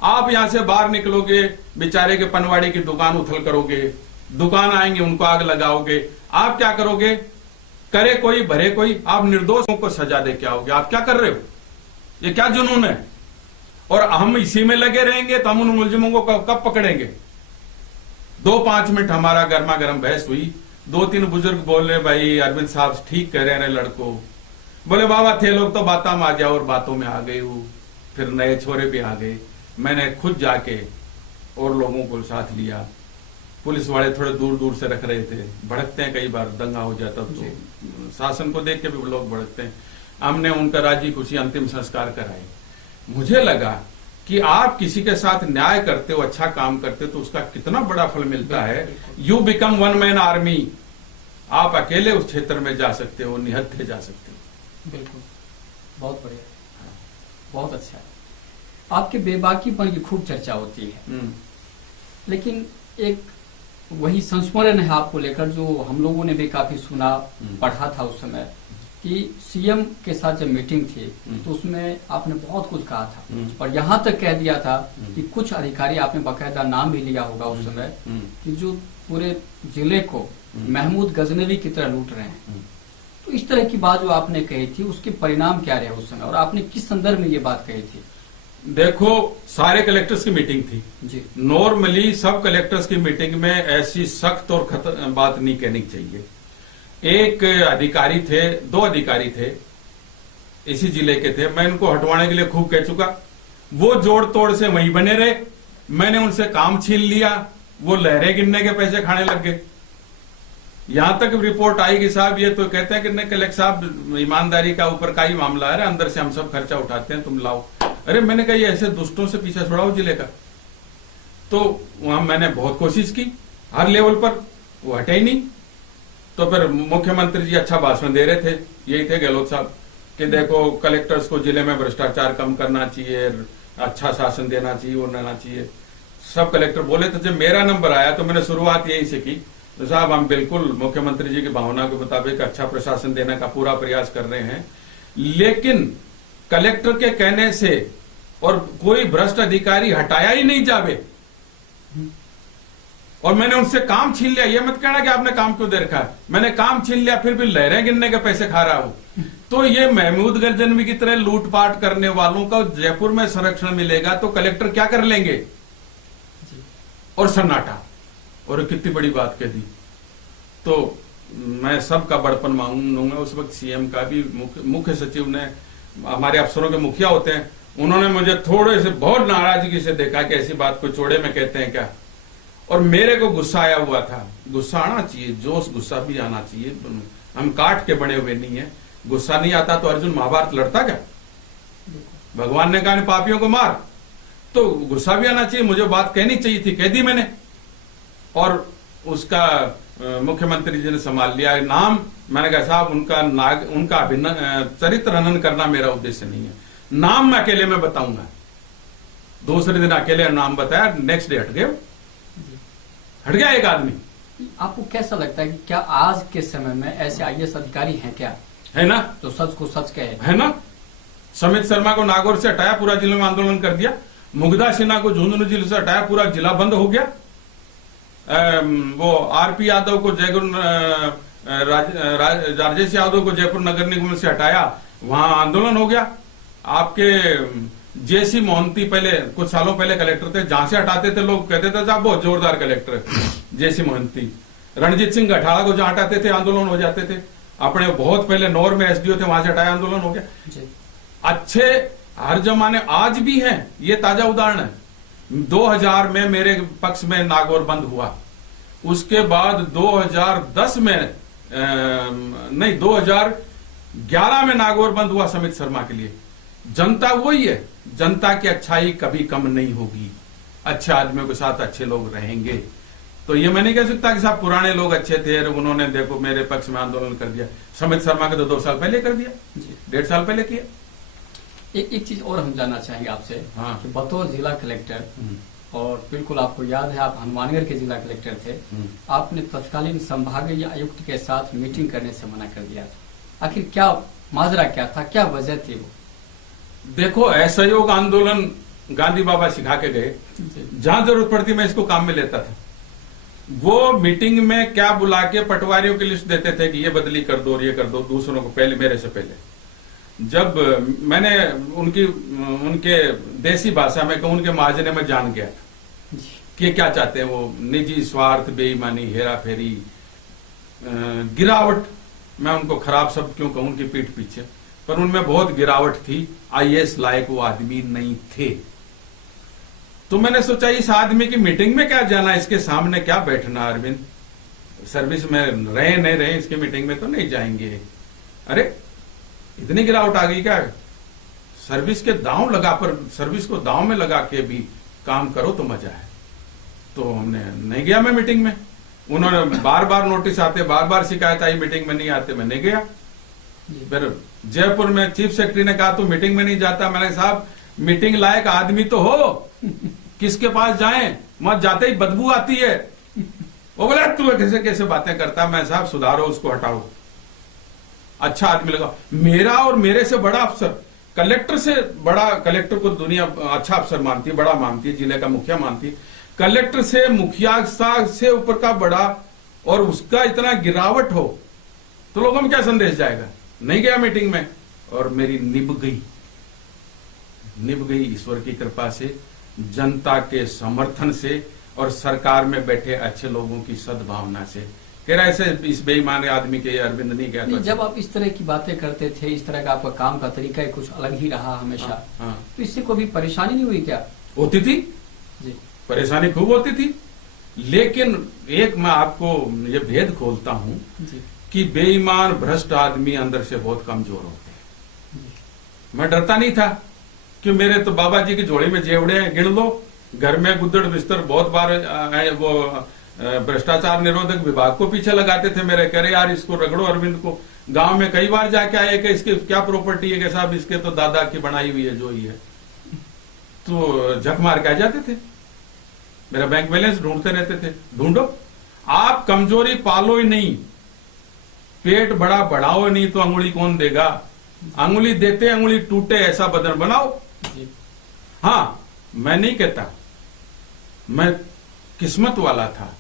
आप यहां से बाहर निकलोगे, बेचारे के पनवाड़ी की दुकान उथल करोगे, दुकान आएंगे उनको आग लगाओगे, आप क्या करोगे? करे कोई भरे कोई, आप निर्दोषों को सजा दे के आओगे। आप क्या कर रहे हो? ये क्या जुनून है? और हम इसी में लगे रहेंगे तो हम उन मुलजिमों को कब पकड़ेंगे? 2-5 मिनट हमारा गर्मा गर्म बहस हुई। 2-3 बुजुर्ग बोल रहे, भाई अरविंद साहब ठीक कह रहे हैं लड़को। बोले बाबा थे लोग तो बातों में आ गया और बातों में आ गए वो, फिर नए छोरे भी आ गए। मैंने खुद जाके और लोगों को साथ लिया। पुलिस वाले थोड़े दूर दूर से रख रहे थे, भड़कते हैं कई बार, दंगा हो जाता तो शासन को देख के भी लोग भड़कते हैं। हमने उनका राजी खुशी अंतिम संस्कार कराए। मुझे लगा कि आप किसी के साथ न्याय करते हो, अच्छा काम करते हो तो उसका कितना बड़ा फल मिलता है। You become one man army. आप अकेले उस क्षेत्र में जा सकते हो, निहत्थे जा सकते हो। बिल्कुल, बहुत बढ़िया, बहुत अच्छा है। आपके बेबाकीपन की खूब चर्चा होती है, लेकिन एक वही संस्मरण है आपको लेकर जो हम लोगों ने भी काफी सुना पढ़ा था उस समय, कि सीएम के साथ जब मीटिंग थी तो उसमें आपने बहुत कुछ कहा था और यहाँ तक कह दिया था कि कुछ अधिकारी, आपने बाकायदा नाम भी लिया होगा उस समय, कि जो पूरे जिले को महमूद गजनवी की तरह लूट रहे हैं। तो इस तरह की बात जो आपने कही थी उसके परिणाम क्या रहे उस समय, और आपने किस संदर्भ में ये बात कही थी? देखो, सारे कलेक्टर्स की मीटिंग थी जी। नॉर्मली सब कलेक्टर्स की मीटिंग में ऐसी सख्त और बात नहीं कहनी चाहिए। एक अधिकारी थे, 2 अधिकारी थे, इसी जिले के थे। मैं इनको हटवाने के लिए खूब कह चुका, वो जोड़ तोड़ से वहीं बने रहे। मैंने उनसे काम छीन लिया, वो लहरें गिनने के पैसे खाने लग गए। यहां तक रिपोर्ट आई कि साहब ये तो कहते हैं कि नहीं कलेक्टर साहब, ईमानदारी का ऊपर का ही मामला है, अंदर से हम सब खर्चा उठाते हैं, तुम लाओ। अरे मैंने कहा ये ऐसे दुष्टों से पीछा छुड़ाओ जिले का। तो वहां मैंने बहुत कोशिश की हर लेवल पर, वो हटे ही नहीं। तो फिर मुख्यमंत्री जी अच्छा भाषण दे रहे थे, यही थे गहलोत साहब, कि देखो कलेक्टर्स को जिले में भ्रष्टाचार कम करना चाहिए, अच्छा शासन देना चाहिए, वो रहना चाहिए। सब कलेक्टर बोले थे। जब मेरा नंबर आया तो मैंने शुरुआत यही से की, तो साहब हम बिल्कुल मुख्यमंत्री जी की भावना के मुताबिक अच्छा प्रशासन देने का पूरा प्रयास कर रहे हैं, लेकिन कलेक्टर के कहने से और कोई भ्रष्ट अधिकारी हटाया ही नहीं जावे, और मैंने उनसे काम छीन लिया। ये मत कहना कि आपने काम क्यों दे रखा है, मैंने काम छीन लिया फिर भी लहरें गिनने के पैसे खा रहा हूं। तो ये महमूद गजनवी की तरह लूटपाट करने वालों का जयपुर में संरक्षण मिलेगा तो कलेक्टर क्या कर लेंगे? और सन्नाटा, और कितनी बड़ी बात कह दी। तो मैं सबका बड़पन मांगूंगा। उस वक्त सीएम का भी, मुख्य सचिव ने, हमारे अफसरों के मुखिया होते हैं, उन्होंने मुझे थोड़े से बहुत नाराजगी से देखा कि ऐसी बात को चोड़े में कहते हैं क्या। और मेरे को गुस्सा आया हुआ था। गुस्सा आना चाहिए, जोश गुस्सा भी आना चाहिए। हम काट के बने हुए नहीं है। गुस्सा नहीं आता तो अर्जुन महाभारत लड़ता क्या? भगवान ने कहा पापियों को मार, तो गुस्सा भी आना चाहिए। मुझे बात कहनी चाहिए थी, कह दी मैंने, और उसका मुख्यमंत्री जी ने संभाल लिया। नाम मैंने कहा साहब उनका अभिनय चरित्र हनन करना मेरा उद्देश्य नहीं है। नाम मैं अकेले में बताऊंगा। दूसरे दिन अकेले नाम बताया, नेक्स्ट डे हट गया एक आदमी। आपको कैसा लगता है कि क्या आज के समय में ऐसे आईएएस अधिकारी हैं क्या, है ना, तो सच को सच कहे, है ना? समित शर्मा को नागौर से हटाया, पूरा जिले में आंदोलन कर दिया। मुग्धा सिन्हा को झुंझुनू जिले से हटाया, पूरा जिला बंद हो गया। वो आरपी यादव को राजेश यादव को जयपुर नगर निगम से हटाया, वहां आंदोलन हो गया। आपके जेसी मोहंती पहले कुछ सालों पहले कलेक्टर थे, जहां से हटाते थे लोग कहते थे साहब बहुत जोरदार कलेक्टर जेसी मोहंती। रणजीत सिंह गठाड़ा को जहां हटाते थे आंदोलन हो जाते थे। अपने बहुत पहले नौर में एसडीओ थे, वहां से हटाया, आंदोलन हो गया। अच्छे हर जमाने आज भी हैं, ये ताजा उदाहरण है। 2000 में मेरे पक्ष में नागौर बंद हुआ, उसके बाद 2010 में नहीं 2011 में नागौर बंद हुआ समित शर्मा के लिए। जनता वही है, जनता की अच्छाई कभी कम नहीं होगी। अच्छे आदमियों के साथ अच्छे लोग रहेंगे। तो ये मैं नहीं कह सकता कि साहब पुराने लोग अच्छे थे, उन्होंने देखो मेरे पक्ष में आंदोलन कर दिया। समित शर्मा के तो 2 साल पहले कर दिया, 1.5 साल पहले किया। एक चीज और हम जानना चाहेंगे आपसे, हाँ। कि बतौर जिला कलेक्टर, और बिल्कुल आपको याद है आप हनुमानगढ़ के जिला कलेक्टर थे, आपने तत्कालीन संभागीय आयुक्त के साथ मीटिंग करने से मना कर दिया था। आखिर क्या माजरा क्या था, क्या वजह थी वो? देखो, असहयोग आंदोलन गांधी बाबा सिखा के गए, जहां जरूरत पड़ती मैं इसको काम में लेता था। वो मीटिंग में क्या बुला के पटवारियों की लिस्ट देते थे कि ये बदली कर दो और ये कर दो, दूसरों को पहले, मेरे से पहले। जब मैंने उनके देसी भाषा में कहूं, उनके माजने में जान गया था कि क्या चाहते हैं वो, निजी स्वार्थ, बेईमानी, हेरा फेरी, गिरावट। मैं उनको खराब शब्द क्यों कहूं उनकी पीठ पीछे, पर उनमें बहुत गिरावट थी। आईएएस लायक वो आदमी नहीं थे। तो मैंने सोचा इस आदमी की मीटिंग में क्या जाना, इसके सामने क्या बैठना। अरविंद सर्विस में रहे नहीं रहे, इसकी मीटिंग में तो नहीं जाएंगे। अरे इतनी गिरावट आ गई क्या? सर्विस के दांव लगा पर, सर्विस को दांव में लगा के भी काम करो तो मजा है। तो हमने नहीं गया मैं मीटिंग में। उन्होंने बार बार नोटिस आते, बार बार शिकायत आई, मीटिंग में नहीं आते, मैं नहीं गया। फिर जयपुर में चीफ सेक्रेटरी ने कहा तू मीटिंग में नहीं जाता। मैंने साहब मीटिंग लायक आदमी तो हो, किसके पास जाएं, मत जाते ही बदबू आती है। वो बोला तू कैसे कैसे बातें करता। मैं साहब सुधारो, उसको हटाओ, अच्छा आदमी लगा। मेरा और मेरे से बड़ा अफसर, कलेक्टर से बड़ा, कलेक्टर को दुनिया अच्छा अफसर मानती है, बड़ा मानती है, जिले का मुखिया मानती है। कलेक्टर से, मुखिया से ऊपर का बड़ा, और उसका इतना गिरावट हो तो लोगों में क्या संदेश जाएगा। नहीं गया मीटिंग में, और मेरी निभ गई ईश्वर की कृपा से, जनता के समर्थन से, और सरकार में बैठे अच्छे लोगों की सद्भावना से। कह रहा ऐसे इस बेईमान आदमी के अरविंद नहीं गया। तो जब आप इस तरह की बातें करते थे, इस तरह का आपका काम का तरीका ही कुछ अलग ही रहा हमेशा। हाँ। तो इससे कोई परेशानी नहीं हुई क्या? होती थी जी, परेशानी खूब होती थी। लेकिन एक मैं आपको ये भेद खोलता हूं कि बेईमान भ्रष्ट आदमी अंदर से बहुत कमजोर होते हैं। मैं डरता नहीं था कि मेरे तो बाबा जी की झोली में जेवड़े हैं, गिन लो। घर में गुद्दड़ बिस्तर बहुत बार वो भ्रष्टाचार निरोधक विभाग को पीछे लगाते थे मेरे, कह रहे यार इसको रगड़ो अरविंद को। गांव में कई बार जाके आए कि इसकी क्या प्रॉपर्टी है, कि साहब इसके तो दादा की बनाई हुई है जो ही है। तो झक मार के आ जाते थे, मेरा बैंक बैलेंस ढूंढते रहते थे। ढूंढो, आप कमजोरी पालो ही नहीं, पेट बड़ा बढ़ाओ नहीं तो अंगुली कौन देगा। अंगुली देते अंगुली टूटे ऐसा बदन बनाओ। हाँ, मैं नहीं कहता, मैं किस्मत वाला था,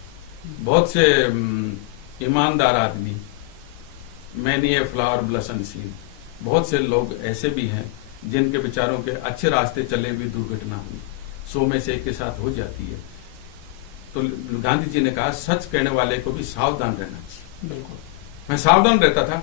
बहुत से ईमानदार आदमी, many a flower blossom seen. बहुत से लोग ऐसे भी हैं जिनके विचारों के अच्छे रास्ते चले भी दुर्घटना हुई, 100 में से एक के साथ हो जाती है। तो गांधी जी ने कहा सच कहने वाले को भी सावधान रहना चाहिए। बिल्कुल, मैं सावधान रहता था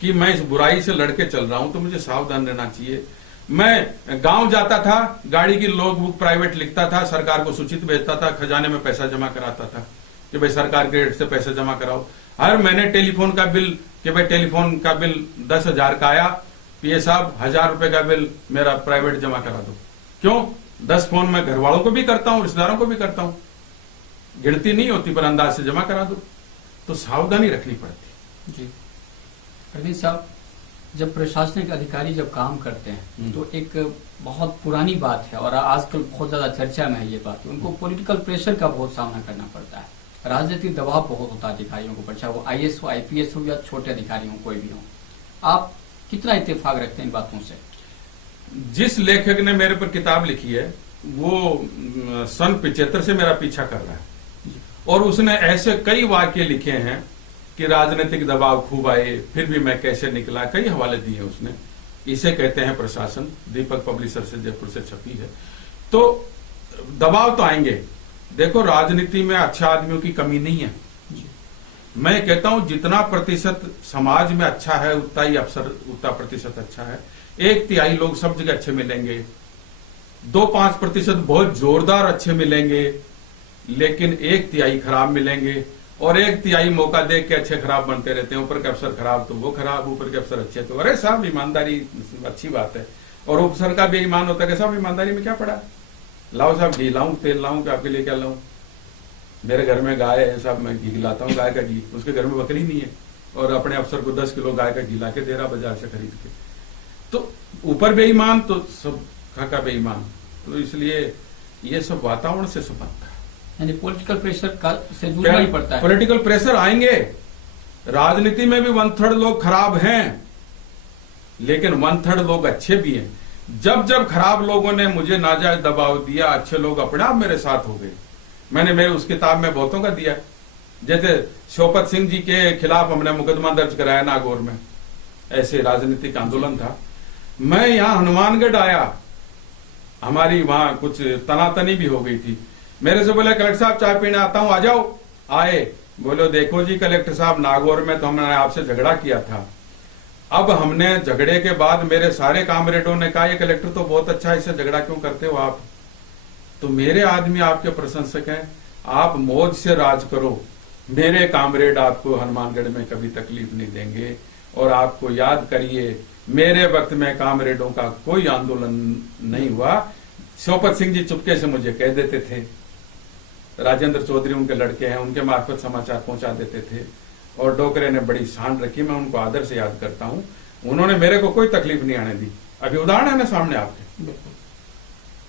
कि मैं इस बुराई से लड़के चल रहा हूं तो मुझे सावधान रहना चाहिए। मैं गांव जाता था, गाड़ी की लॉग बुक प्राइवेट लिखता था, सरकार को सूचित भेजता था, खजाने में पैसा जमा कराता था कि भाई सरकार क्रेडिट से पैसा जमा कराओ। हर महीने टेलीफोन का बिल, कि भाई टेलीफोन का बिल 10,000 का आया, पीए साहब 1,000 रुपए का बिल मेरा प्राइवेट जमा करा दो। क्यों? 10 फोन में घर वालों को भी करता हूं, रिश्तेदारों को भी करता हूं, गिनती नहीं होती पर अंदाज से जमा करा दो। तो सावधानी रखनी पड़ती। जी अरविंद साहब, जब प्रशासनिक अधिकारी जब काम करते हैं तो एक बहुत पुरानी बात है और आजकल बहुत ज्यादा चर्चा में है ये बात, उनको पॉलिटिकल प्रेशर का बहुत सामना करना पड़ता है, राजनीतिक दबाव बहुत होता है अधिकारियों को, चाहे वो आईएएस हो, आईपीएस हो या छोटे अधिकारी हो, कोई भी हो। आप कितना इत्तेफाक रखते हैं इन बातों से? जिस लेखक ने मेरे पर किताब लिखी है वो सन 75 से मेरा पीछा कर रहा है और उसने ऐसे कई वाक्य लिखे हैं कि राजनीतिक दबाव खूब आए फिर भी मैं कैसे निकला, कई हवाले दिए उसने। इसे कहते हैं प्रशासन, दीपक पब्लिशर से जयपुर से छपी है। तो दबाव तो आएंगे। देखो, राजनीति में अच्छे आदमियों की कमी नहीं है। मैं कहता हूं जितना प्रतिशत समाज में अच्छा है उतना ही अफसर उतना प्रतिशत अच्छा है। 1/3 लोग सब जगह अच्छे मिलेंगे, 2-5% बहुत जोरदार अच्छे मिलेंगे, लेकिन 1/3 खराब मिलेंगे और 1/3 मौका देख के अच्छे खराब बनते रहते हैं। ऊपर के अफसर खराब तो वो खराब, ऊपर के अफसर अच्छे तो अरे साहब ईमानदारी अच्छी बात है। और अफसर का भी ईमान होता है कि साहब ईमानदारी में क्या पड़ा, लाओ साहब घी लाऊं, तेल लाऊं कि आपके लिए क्या लाऊं। मेरे घर में गाय है साहब, मैं घी लाता हूँ गाय का घी, उसके घर में बकरी नहीं है और अपने अफसर को 10 किलो गाय का घी ला के दे रहा बाजार से खरीद के। तो ऊपर बेईमान तो सब खाका बेईमान। तो इसलिए ये सब वातावरण से सब बनता है, यानी पॉलिटिकल प्रेशर का से जूझना ही पड़ता है। पॉलिटिकल प्रेशर आएंगे। राजनीति में भी 1/3 लोग खराब हैं लेकिन 1/3 लोग अच्छे भी हैं। जब जब खराब लोगों ने मुझे नाजायज दबाव दिया, अच्छे लोग अपने आप मेरे साथ हो गए। मैंने मेरे उस किताब में बहुतों का दिया, जैसे शोपत सिंह जी के खिलाफ हमने मुकदमा दर्ज कराया नागौर में, ऐसे राजनीतिक आंदोलन था। मैं यहाँ हनुमानगढ़ आया, हमारी वहां कुछ तनातनी भी हो गई थी। मेरे से बोले कलेक्टर साहब चाय पीने आता हूं, आ जाओ। आए, बोलो देखो जी कलेक्टर साहब, नागौर में तो हमने आपसे झगड़ा किया था। अब हमने झगड़े के बाद मेरे सारे कामरेडों ने कहा ये कलेक्टर तो बहुत अच्छा है, इससे झगड़ा क्यों करते हो आप? तो मेरे आदमी आपके प्रशंसक हैं, आप मौज से राज करो, मेरे कामरेड आपको हनुमानगढ़ में कभी तकलीफ नहीं देंगे। और आपको याद करिए, मेरे वक्त में कामरेडों का कोई आंदोलन नहीं हुआ। शोपत सिंह जी चुपके से मुझे कह देते थे, राजेंद्र चौधरी उनके लड़के हैं, उनके मार्फत समाचार पहुंचा देते थे। और डोकरे ने बड़ी शान रखी, मैं उनको आदर से याद करता हूं। उन्होंने मेरे को कोई तकलीफ नहीं आने दी। अभी उदाहरण है ना सामने आपके,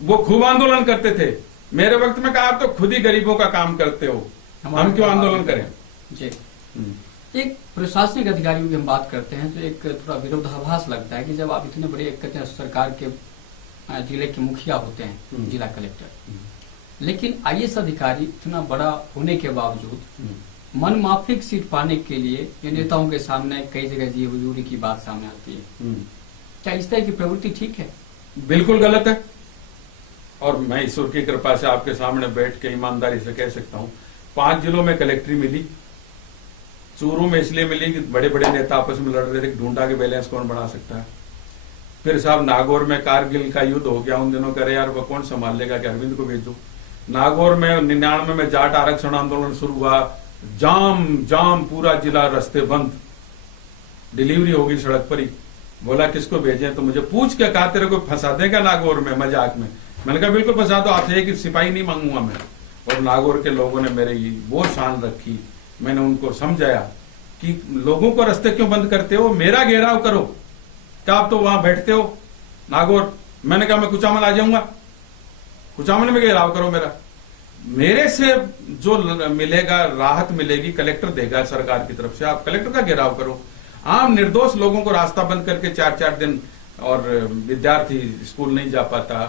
वो खूब आंदोलन करते थे। मेरे वक्त में कहा आप तो खुद ही गरीबों का काम करते हो, हम क्यों आंदोलन करें? जी। एक प्रशासनिक अधिकारियों की हम बात करते हैं तो एक थोड़ा विरोधाभास लगता है कि जब आप इतने बड़े एक सरकार के जिले के मुखिया होते हैं, जिला कलेक्टर, लेकिन आईएएस अधिकारी इतना बड़ा होने के बावजूद मन माफिक सीट पाने के लिए ये नेताओं के सामने कई जगह जी हुजूरी की बात सामने आती है। क्या इस तरह की प्रवृत्ति ठीक है? बिल्कुल गलत है। और मैं ईश्वर की कृपा से आपके सामने बैठ के ईमानदारी से कह सकता हूं, 5 जिलों में कलेक्ट्री मिली। चूरू में इसलिए मिली कि बड़े बड़े नेता आपस में लड़ रहे थे, ढूंढा के बैलेंस कौन बढ़ा सकता है। फिर साहब नागौर में कारगिल का युद्ध हो गया उन दिनों, करे यार वो कौन संभाल लेगा, कि अरविंद को भेजो। नागौर में 99 में जाट आरक्षण आंदोलन शुरू हुआ, जाम पूरा जिला, रास्ते बंद, डिलीवरी होगी सड़क पर ही। बोला किसको भेजें, तो मुझे पूछ के कहा तेरे को फंसा देगा नागौर में, मजाक में। मैंने कहा बिल्कुल फंसा दो, आपसे एक सिपाही नहीं मांगूंगा मैं। और नागौर के लोगों ने मेरे वो शान रखी। मैंने उनको समझाया कि लोगों को रास्ते क्यों बंद करते हो, मेरा घेराव करो। क्या आप तो वहां बैठते हो नागौर? मैंने कहा मैं कुचामन आ जाऊंगा, कुचामन में घेराव करो मेरा। मेरे से जो मिलेगा, राहत मिलेगी, कलेक्टर देगा सरकार की तरफ से, आप कलेक्टर का घेराव करो। आम निर्दोष लोगों को रास्ता बंद करके 4-4 दिन, और विद्यार्थी स्कूल नहीं जा पाता,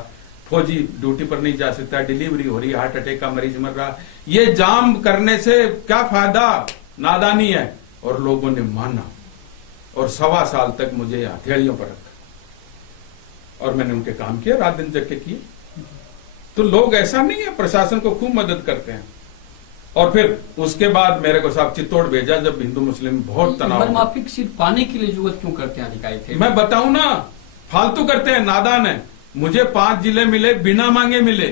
फौजी ड्यूटी पर नहीं जा सकता, डिलीवरी हो रही, हार्ट अटैक का मरीज मर रहा, ये जाम करने से क्या फायदा? नादानी है। और लोगों ने माना और 1.25 साल तक मुझे हथेलियों पर रखा और मैंने उनके काम किए, रात दिन जग के किए। तो लोग ऐसा नहीं है, प्रशासन को खूब मदद करते हैं। और फिर उसके बाद मेरे को साहब चित्तौड़ भेजा, जब हिंदू मुस्लिम बहुत तनाव। माफिक सीट पाने के लिए जुगत क्यों करते हैं अधिकारी थे? मैं बताऊं ना, फालतू करते हैं, नादान है। मुझे 5 जिले मिले, बिना मांगे मिले,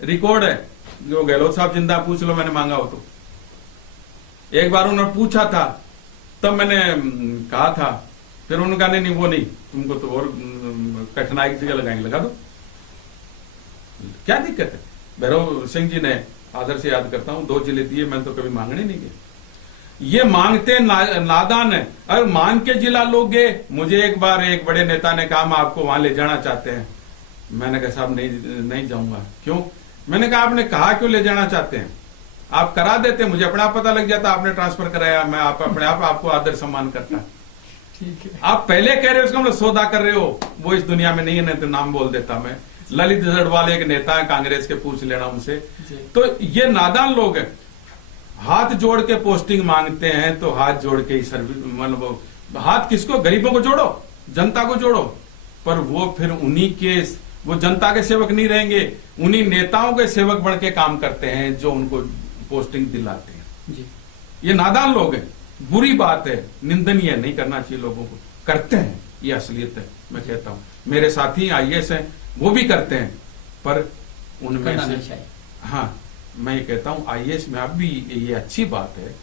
रिकॉर्ड है। जो गहलोत साहब जिंदा, पूछ लो मैंने मांगा हो तो। एक बार उन्होंने पूछा था, तब मैंने कहा था, फिर उन्होंने कहा नहीं वो नहीं, तुमको तो और कठिनाई की जगह लगाएंगे, लगा दो, क्या दिक्कत है। भैरव सिंह जी ने, आदर से याद करता हूं, 2 जिले दिए, मैंने तो कभी मांगने नहीं गए। ये मांगते नादान है। अगर मांग के जिला लोग गए, मुझे एक बार एक बड़े नेता ने कहा, आपको वहां ले जाना चाहते हैं। मैंने कहा साहब नहीं जाऊंगा। क्यों? मैंने कहा आपने कहा क्यों ले जाना चाहते हैं? आप करा देते, मुझे अपना पता लग जाता, आपने ट्रांसफर कराया, मैं आप अपने आप आपको आदर सम्मान करता। ठीक है। आप पहले कह रहे हो उसका मतलब सौदा कर रहे हो, वो इस दुनिया में नहीं है, नहीं तो नाम बोल देता मैं। ललित जड़वाल एक नेता है कांग्रेस के, पूछ लेना उनसे। तो ये नादान लोग हैं, हाथ जोड़ के पोस्टिंग मांगते हैं, तो हाथ जोड़ के ही सर्विस, मतलब हाथ किसको? गरीबों को जोड़ो, जनता को जोड़ो। पर वो फिर उन्हीं के, वो जनता के सेवक नहीं रहेंगे, उन्हीं नेताओं के सेवक बन के काम करते हैं जो उनको पोस्टिंग दिलाते हैं। जी। ये नादान लोग हैं, बुरी बात है, निंदनीय, नहीं करना चाहिए लोगों को। करते हैं, ये असलियत है। मैं कहता हूं मेरे साथी आईएएस हैं, वो भी करते हैं, पर उनमें से, हाँ, मैं ये कहता हूं आईएएस में अब भी ये अच्छी बात है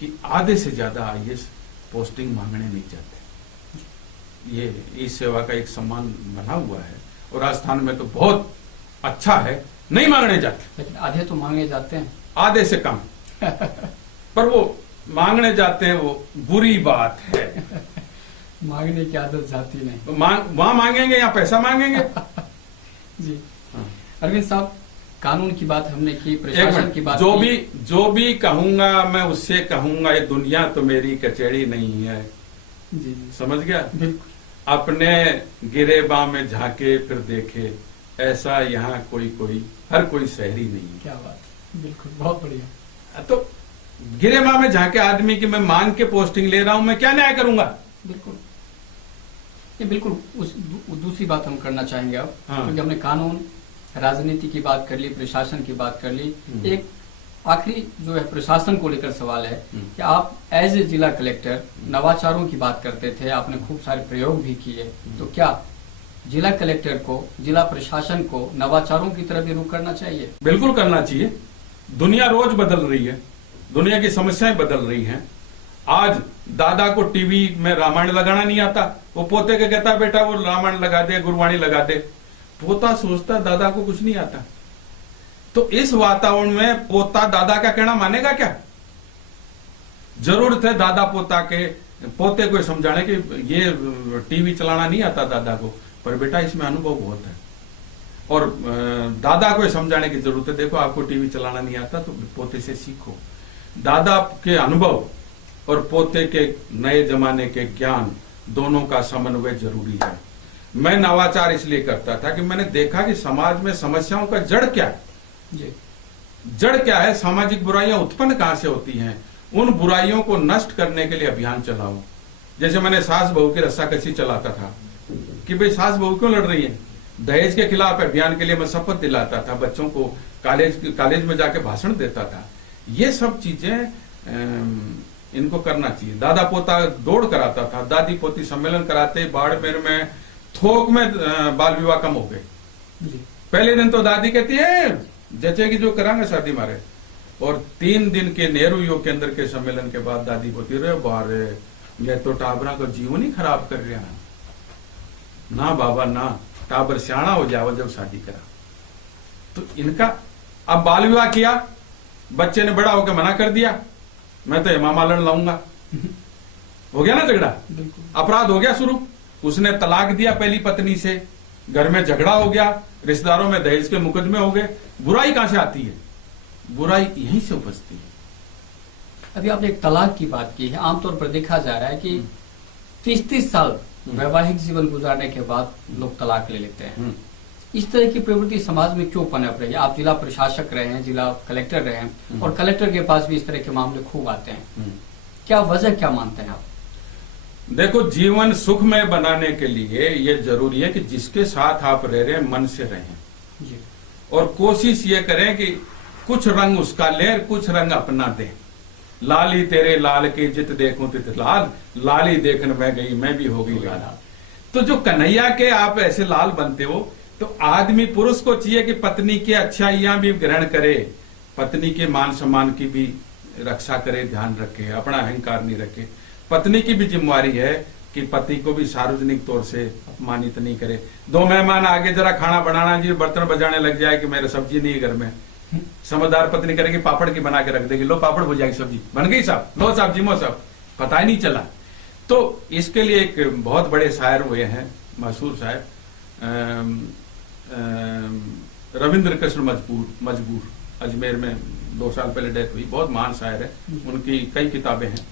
कि आधे से ज्यादा आईएएस पोस्टिंग मांगने नहीं चाहते। ये इस सेवा का एक सम्मान बना हुआ है, और राजस्थान में तो बहुत अच्छा है, नहीं मांगने जाते। लेकिन आधे तो मांगे जाते हैं, आधे से कम। पर वो मांगने जाते हैं, वो बुरी बात है। मांगने की आदत जाती नहीं। तो वहां मांगेंगे या पैसा मांगेंगे। जी। अरविंद साहब, कानून की बात हमने की, प्रशासन की बात, जो भी कहूंगा मैं उससे कहूंगा, ये दुनिया तो मेरी कचहरी नहीं है। जी। समझ गया? बिल्कुल। अपने गिरेबां में झांके फिर देखे, ऐसा यहाँ कोई हर कोई शहरी नहीं है। क्या बात है, बिल्कुल, बहुत बढ़िया। तो गिरेबां में झांके आदमी की मैं मांग के पोस्टिंग ले रहा हूं, मैं क्या न्याय करूंगा? बिल्कुल, ये बिल्कुल दूसरी बात हम करना चाहेंगे अब, क्योंकि हमने कानून, राजनीति की बात कर ली, प्रशासन की बात कर ली। एक आखिरी जो है प्रशासन को लेकर सवाल है कि आप एज ए जिला कलेक्टर नवाचारों की बात करते थे, आपने खूब सारे प्रयोग भी किए, तो क्या जिला कलेक्टर को, जिला प्रशासन को नवाचारों की तरफ भी रुख करना चाहिए? बिल्कुल करना चाहिए। दुनिया रोज बदल रही है, दुनिया की समस्याएं बदल रही हैं। आज दादा को टीवी में रामायण लगाना नहीं आता, वो पोते के कहता बेटा वो रामायण लगा दे, गुरबाणी लगा दे। पोता सोचता दादा को कुछ नहीं आता। तो इस वातावरण में पोता दादा का कहना मानेगा क्या? जरूरत है दादा पोते को समझाने कि ये टीवी चलाना नहीं आता दादा को, पर बेटा इसमें अनुभव बहुत है। और दादा को समझाने की जरूरत है, देखो आपको टीवी चलाना नहीं आता तो पोते से सीखो। दादा के अनुभव और पोते के नए जमाने के ज्ञान दोनों का समन्वय जरूरी है। मैं नवाचार इसलिए करता था कि मैंने देखा कि समाज में समस्याओं का जड़ क्या है, जड़ क्या है, सामाजिक बुराइयां उत्पन्न कहां से होती हैं, उन बुराइयों को नष्ट करने के लिए अभियान चलाऊं। जैसे मैंने सास बहू की रस्साकसी चलाता था कि भाई सास बहू क्यों लड़ रही है, दहेज के खिलाफ अभियान के लिए मैं शपथ दिलाता था, बच्चों को कॉलेज में जाके भाषण देता था। ये सब चीजें इनको करना चाहिए। दादा पोता दौड़ कराता था, दादी पोती सम्मेलन कराते, बाड़मेर में थोक में बाल विवाह कम हो गए। पहले दिन तो दादी कहती है जचे की जो करांगे शादी मारे, और 3 दिन के नेहरू युग केंद्र के सम्मेलन के बाद दादी बोलती रहे बारे ये तो टाबरा को जीवन ही खराब कर रहा है। ना बाबा ना, टाबर सियाणा हो जाओ जब शादी करा। तो इनका अब बाल विवाह किया, बच्चे ने बड़ा होकर मना कर दिया, मैं तो इमाम लड़ लाऊंगा। हो गया ना झगड़ा, अपराध हो गया शुरू। उसने तलाक दिया पहली पत्नी से, घर में झगड़ा हो गया, रिश्तेदारों में दहेज के मुकदमे हो गए। बुराई कहां से आती है? बुराई यहीं से उपजती है। अभी आपने एक तलाक की बात की है। आमतौर पर देखा जा रहा है कि 30-30 साल वैवाहिक जीवन गुजारने के बाद लोग तलाक ले लेते हैं। इस तरह की प्रवृत्ति समाज में क्यों पनप रही है? आप जिला प्रशासक रहे हैं, जिला कलेक्टर रहे हैं, और कलेक्टर के पास भी इस तरह के मामले खूब आते हैं। क्या वजह क्या मानते हैं आप? देखो, जीवन सुखमय बनाने के लिए ये जरूरी है कि जिसके साथ आप रह रहे हैं मन से रहें जी। और कोशिश ये करें कि कुछ रंग उसका ले, कुछ रंग अपना दे। लाली तेरे लाल की जित देखूं तित लाल, लाली देखने में गई मैं भी हो गई लाल। तो जो कन्हैया के आप ऐसे लाल बनते हो, तो आदमी पुरुष को चाहिए कि पत्नी की अच्छाइयां भी ग्रहण करे, पत्नी के मान सम्मान की भी रक्षा करे, ध्यान रखे, अपना अहंकार नहीं रखे। पत्नी की भी जिम्मेवारी है कि पति को भी सार्वजनिक तौर से अपमानित नहीं करे। 2 मेहमान आगे जरा खाना बनाना जी, बर्तन बजाने लग जाए कि मेरे सब्जी नहीं है घर में, समझदार पत्नी करेगी पापड़ की बना के रख देगी, लो पापड़ हो जाएगी, सब्जी बन गई साहब, लो साहब जिमो साहब, पता ही नहीं चला। तो इसके लिए एक बहुत बड़े शायर हुए हैं, मशहूर शायर रविंद्र कृष्ण मजबूर, अजमेर में 2 साल पहले डेथ हुई, बहुत महान शायर है, उनकी कई किताबें हैं।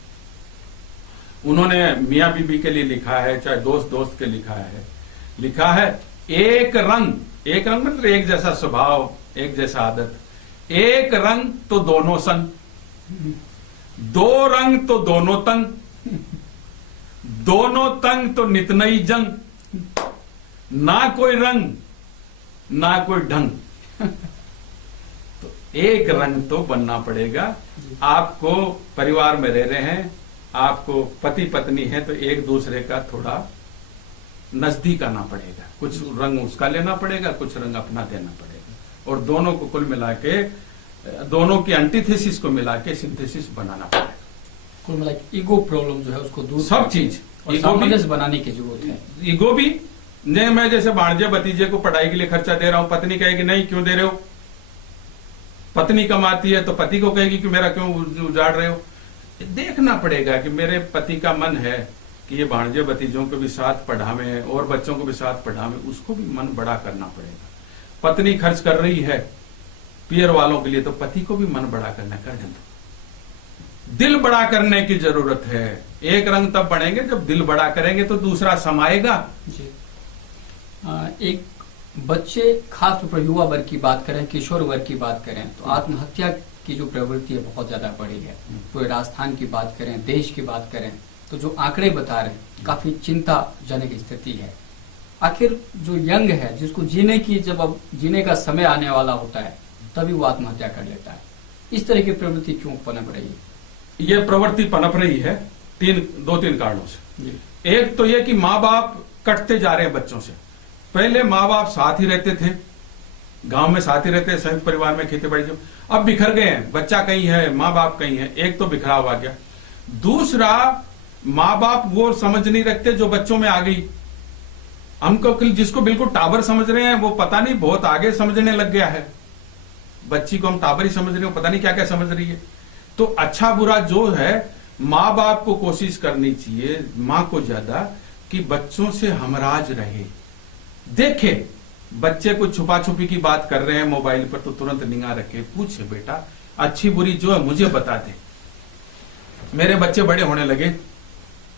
उन्होंने मियाँ बीबी के लिए लिखा है, चाहे दोस्त के लिखा है एक रंग मतलब एक जैसा स्वभाव, एक जैसा आदत, एक रंग तो दोनों संग, 2 रंग तो दोनों तंग, दोनों तंग तो नित नई जंग, ना कोई रंग ना कोई ढंग। तो एक रंग तो बनना पड़ेगा। आपको परिवार में रह रहे हैं, आपको पति पत्नी है, तो एक दूसरे का थोड़ा नजदीक आना पड़ेगा, कुछ रंग उसका लेना पड़ेगा, कुछ रंग अपना देना पड़ेगा, और दोनों को कुल मिला के, दोनों की एंटीथेसिस को मिला के सिंथेसिस बनाना पड़ेगा। कुल मिला के ईगो प्रॉब्लम जो है उसको दूर, सब चीज सामंजस्य बनाने की जरूरत है। ईगो भी नहीं, मैं जैसे भांजे भतीजे को पढ़ाई के लिए खर्चा दे रहा हूं, पत्नी कहेगी नहीं क्यों दे रहे हो, पत्नी कमाती है तो पति को कहेगी कि मेरा क्यों उजाड़ रहे हो। देखना पड़ेगा कि मेरे पति का मन है कि ये भांजे भतीजों को भी साथ पढ़ावे और बच्चों को भी साथ पढ़ावे, उसको भी मन बड़ा करना पड़ेगा। पत्नी खर्च कर रही है पियर वालों के लिए, तो पति को भी मन बड़ा करना कर देना। दिल बड़ा करने की जरूरत है। एक रंग तब बनेंगे जब दिल बड़ा करेंगे तो दूसरा समाएगा। जी। एक बच्चे, खास तौर पर युवा वर्ग की बात करें, किशोर वर्ग की बात करें, तो आत्महत्या की जो प्रवृत्ति है बहुत ज्यादा बढ़ी है। पूरे राजस्थान की बात करें, देश की बात करें, तो जो आंकड़े बता रहे हैं काफी चिंताजनक स्थिति है। आखिर जो यंग है, जिसको जीने की, जब अब जीने का समय आने वाला होता है, तभी वो आत्महत्या कर लेता है। इस तरह की प्रवृत्ति क्यों पनप रही है? ये प्रवृत्ति पनप रही है दो तीन कारणों से। एक तो ये कि माँ बाप कटते जा रहे हैं बच्चों से। पहले माँ बाप साथ ही रहते थे, गांव में साथ ही रहते, संयुक्त परिवार में खेती बाड़ी, अब बिखर गए हैं, बच्चा कहीं है, माँ बाप कहीं है। एक तो बिखराव आ गया। दूसरा, माँ बाप वो समझ नहीं रखते जो बच्चों में आ गई। हमको जिसको बिल्कुल टाबर समझ रहे हैं वो पता नहीं बहुत आगे समझने लग गया है। बच्ची को हम टाबर ही समझ रहे हो, पता नहीं क्या क्या समझ रही है। तो अच्छा बुरा जो है, माँ बाप को कोशिश करनी चाहिए, माँ को ज्यादा, कि बच्चों से हमराज रहे। देखे बच्चे कुछ छुपा छुपी की बात कर रहे हैं मोबाइल पर, तो तुरंत निगाह रखे, पूछे बेटा अच्छी बुरी जो है मुझे बता दे। मेरे बच्चे बड़े होने लगे,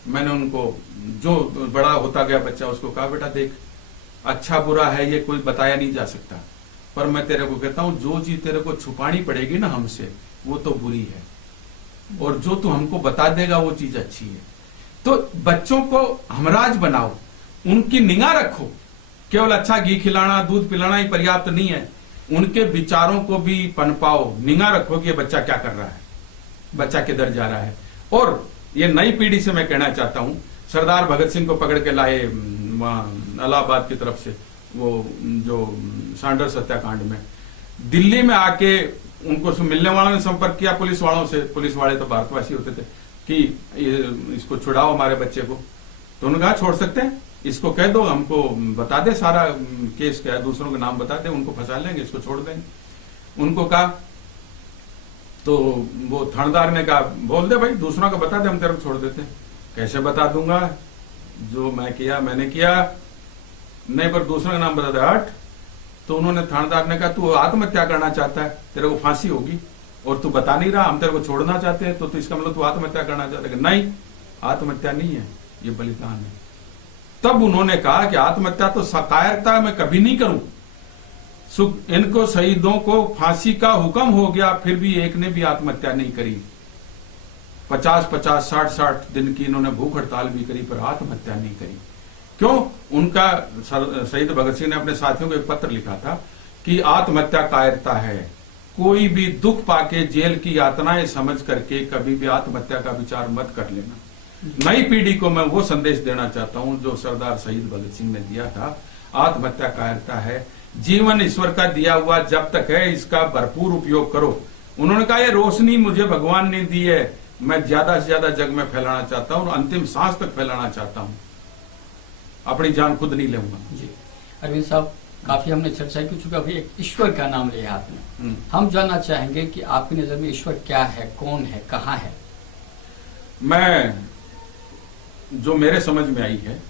मैंने उनको, जो बड़ा होता गया बच्चा, उसको कहा बेटा देख, अच्छा बुरा है ये कोई बताया नहीं जा सकता, पर मैं तेरे को कहता हूं जो चीज तेरे को छुपानी पड़ेगी ना हमसे, वो तो बुरी है, और जो तू हमको बता देगा वो चीज अच्छी है। तो बच्चों को हमराज बनाओ, उनकी निगाह रखो। केवल अच्छा घी खिलाना, दूध पिलाना ही पर्याप्त नहीं है, उनके विचारों को भी पनपाओ, निगाह रखो कि ये बच्चा क्या कर रहा है, बच्चा किधर जा रहा है। और ये नई पीढ़ी से मैं कहना चाहता हूं, सरदार भगत सिंह को पकड़ के लाए इलाहाबाद की तरफ से, वो जो सांडर्स हत्याकांड में, दिल्ली में आके उनको मिलने वालों ने संपर्क किया पुलिस वालों से, पुलिस वाले तो भारतवासी होते थे, कि इसको छुड़ाओ हमारे बच्चे को। तो उन्होंने कहा छोड़ सकते हैं, इसको कह दो हमको बता दे सारा केस क्या है, दूसरों के नाम बता दे, उनको फंसा लेंगे, इसको छोड़ देंगे। उनको कहा, तो वो थानेदार ने कहा बोल दे भाई, दूसरों का बता दे, हम तेरे को छोड़ देते हैं। कैसे बता दूंगा, जो मैं किया मैंने किया, नहीं पर दूसरों का नाम बता दे, हट। तो उन्होंने, थानेदार ने कहा तू आत्महत्या करना चाहता है, तेरे को फांसी होगी, और तू बता नहीं रहा, हम तेरे को छोड़ना चाहते हैं, तो इसका मतलब तू आत्महत्या करना चाहता है। नहीं, आत्महत्या नहीं है, ये बलिदान है। तब उन्होंने कहा कि आत्महत्या तो कायरता मैं कभी नहीं करूं, इनको शहीदों को फांसी का हुक्म हो गया, फिर भी एक ने भी आत्महत्या नहीं करी। 50-50, 60-60 दिन की इन्होंने भूख हड़ताल भी करी, पर आत्महत्या नहीं करी। क्यों? उनका, शहीद भगत सिंह ने अपने साथियों को एक पत्र लिखा था कि आत्महत्या कायरता है, कोई भी दुख पाके जेल की यातनाएं समझ करके कभी भी आत्महत्या का विचार मत कर लेना। नई पीढ़ी को मैं वो संदेश देना चाहता हूं जो सरदार शहीद भगत सिंह ने दिया था, आत्महत्या कायरता है, जीवन ईश्वर का दिया हुआ जब तक है, इसका भरपूर उपयोग करो। उन्होंने कहा ये रोशनी मुझे भगवान ने दी है, मैं ज्यादा से ज्यादा जग में फैलाना चाहता हूं, अंतिम सांस तक फैलाना चाहता हूं, अपनी जान खुद नहीं लूंगा। जी अरविंद साहब, काफी हमने चर्चा की, चूंकि अभी एक ईश्वर का नाम लिया आपने, हम जानना चाहेंगे कि आपकी नजर में ईश्वर क्या है, कौन है, कहाँ है? मैं, जो मेरे समझ में आई है,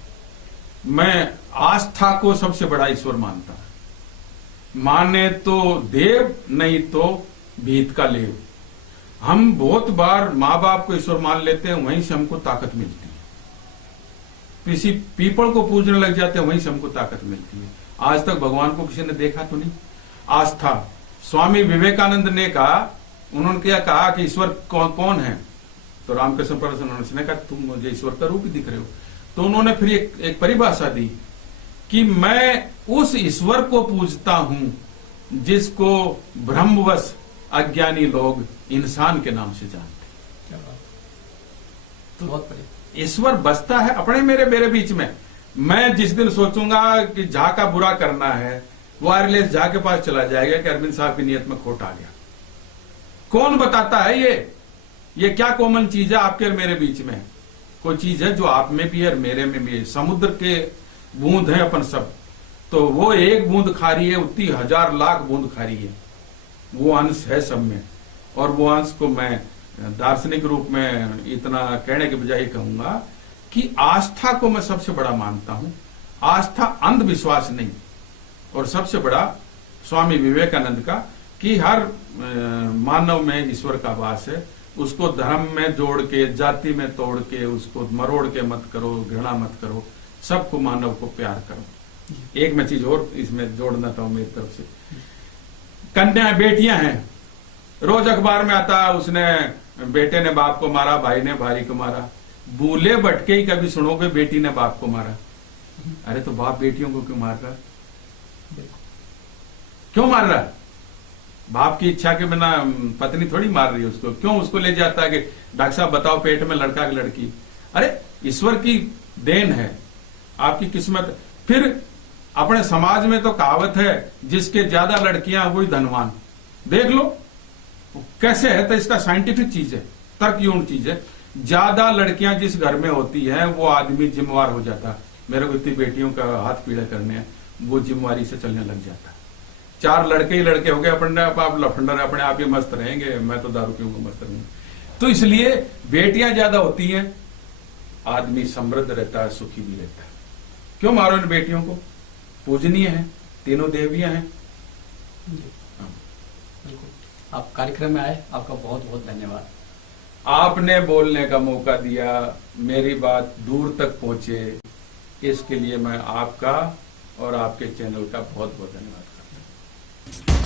मैं आस्था को सबसे बड़ा ईश्वर मानता हूं। माने तो देव, नहीं तो भीत का लेव। हम बहुत बार माँ बाप को ईश्वर मान लेते हैं, वहीं से हमको ताकत मिलती है। किसी पीपल को पूजने लग जाते हैं, वहीं से हमको ताकत मिलती है। आज तक भगवान को किसी ने देखा तो नहीं। आस्था, स्वामी विवेकानंद ने कहा, उन्होंने क्या कहा कि ईश्वर कौन है, तो रामकृष्ण परमहंस ने कहा तुम मुझे ईश्वर का रूप ही दिख रहे हो। तो उन्होंने फिर एक परिभाषा दी कि मैं उस ईश्वर को पूजता हूं जिसको ब्रह्मवश अज्ञानी लोग इंसान के नाम से जानते। तो बहुत ईश्वर बसता है अपने मेरे बीच में। मैं जिस दिन सोचूंगा कि झा का बुरा करना है, वायरलेस झा के पास चला जाएगा कि अरविंद साहब की नियत में खोट आ गया। कौन बताता है ये क्या कॉमन चीज है आपके और मेरे बीच में? कोई चीज है जो आप में भी है और मेरे में भी है। समुद्र के बूंद है अपन सब, तो वो एक बूंद खारी है, उतनी 1000 लाख बूंद खारी है। वो अंश है सब में, और वो अंश को मैं दार्शनिक रूप में इतना कहने के बजाय कहूंगा कि आस्था को मैं सबसे बड़ा मानता हूं। आस्था अंधविश्वास नहीं, और सबसे बड़ा स्वामी विवेकानंद का कि हर मानव में ईश्वर का वास है। उसको धर्म में जोड़ के, जाति में तोड़ के, उसको मरोड़ के मत करो, घृणा मत करो, सबको, मानव को प्यार करो। एक मैं चीज और इसमें जोड़ना चाहूं मेरी तरफ से, कन्या बेटियां हैं, रोज अखबार में आता है उसने बेटे ने बाप को मारा, भाई ने भाई को मारा, भूले भटके ही कभी सुनोगे बेटी ने बाप को मारा। अरे तो बाप बेटियों को क्यों मार रहा है? क्यों मार रहा है? बाप की इच्छा के बिना पत्नी थोड़ी मार रही है उसको। क्यों उसको ले जाता है कि डॉक्टर साहब बताओ पेट में लड़का की लड़की? अरे ईश्वर की देन है, आपकी किस्मत। फिर अपने समाज में तो कहावत है, जिसके ज्यादा लड़कियां वही धनवान। देख लो कैसे है, तो इसका साइंटिफिक चीज है, तर्कयुक्त चीज है। ज्यादा लड़कियां जिस घर में होती हैं वो आदमी जिम्मेवार हो जाता है। मेरे को इतनी बेटियों का हाथ पीड़ा करने हैं, वो जिम्मेवारी से चलने लग जाता है। 4 लड़के ही लड़के हो गए, अपने आप लफंडर, अपने आप ही मस्त रहेंगे, मैं तो दारू पीऊंगा, मस्त रहूंगा। तो इसलिए बेटियां ज्यादा होती हैं, आदमी समृद्ध रहता है, सुखी भी रहता है। क्यों मारो इन बेटियों को? पूजनीय है, तीनों देवियां हैं। आप कार्यक्रम में आए, आपका बहुत बहुत धन्यवाद। आपने बोलने का मौका दिया, मेरी बात दूर तक पहुंचे, इसके लिए मैं आपका और आपके चैनल का बहुत बहुत धन्यवाद करता हूं।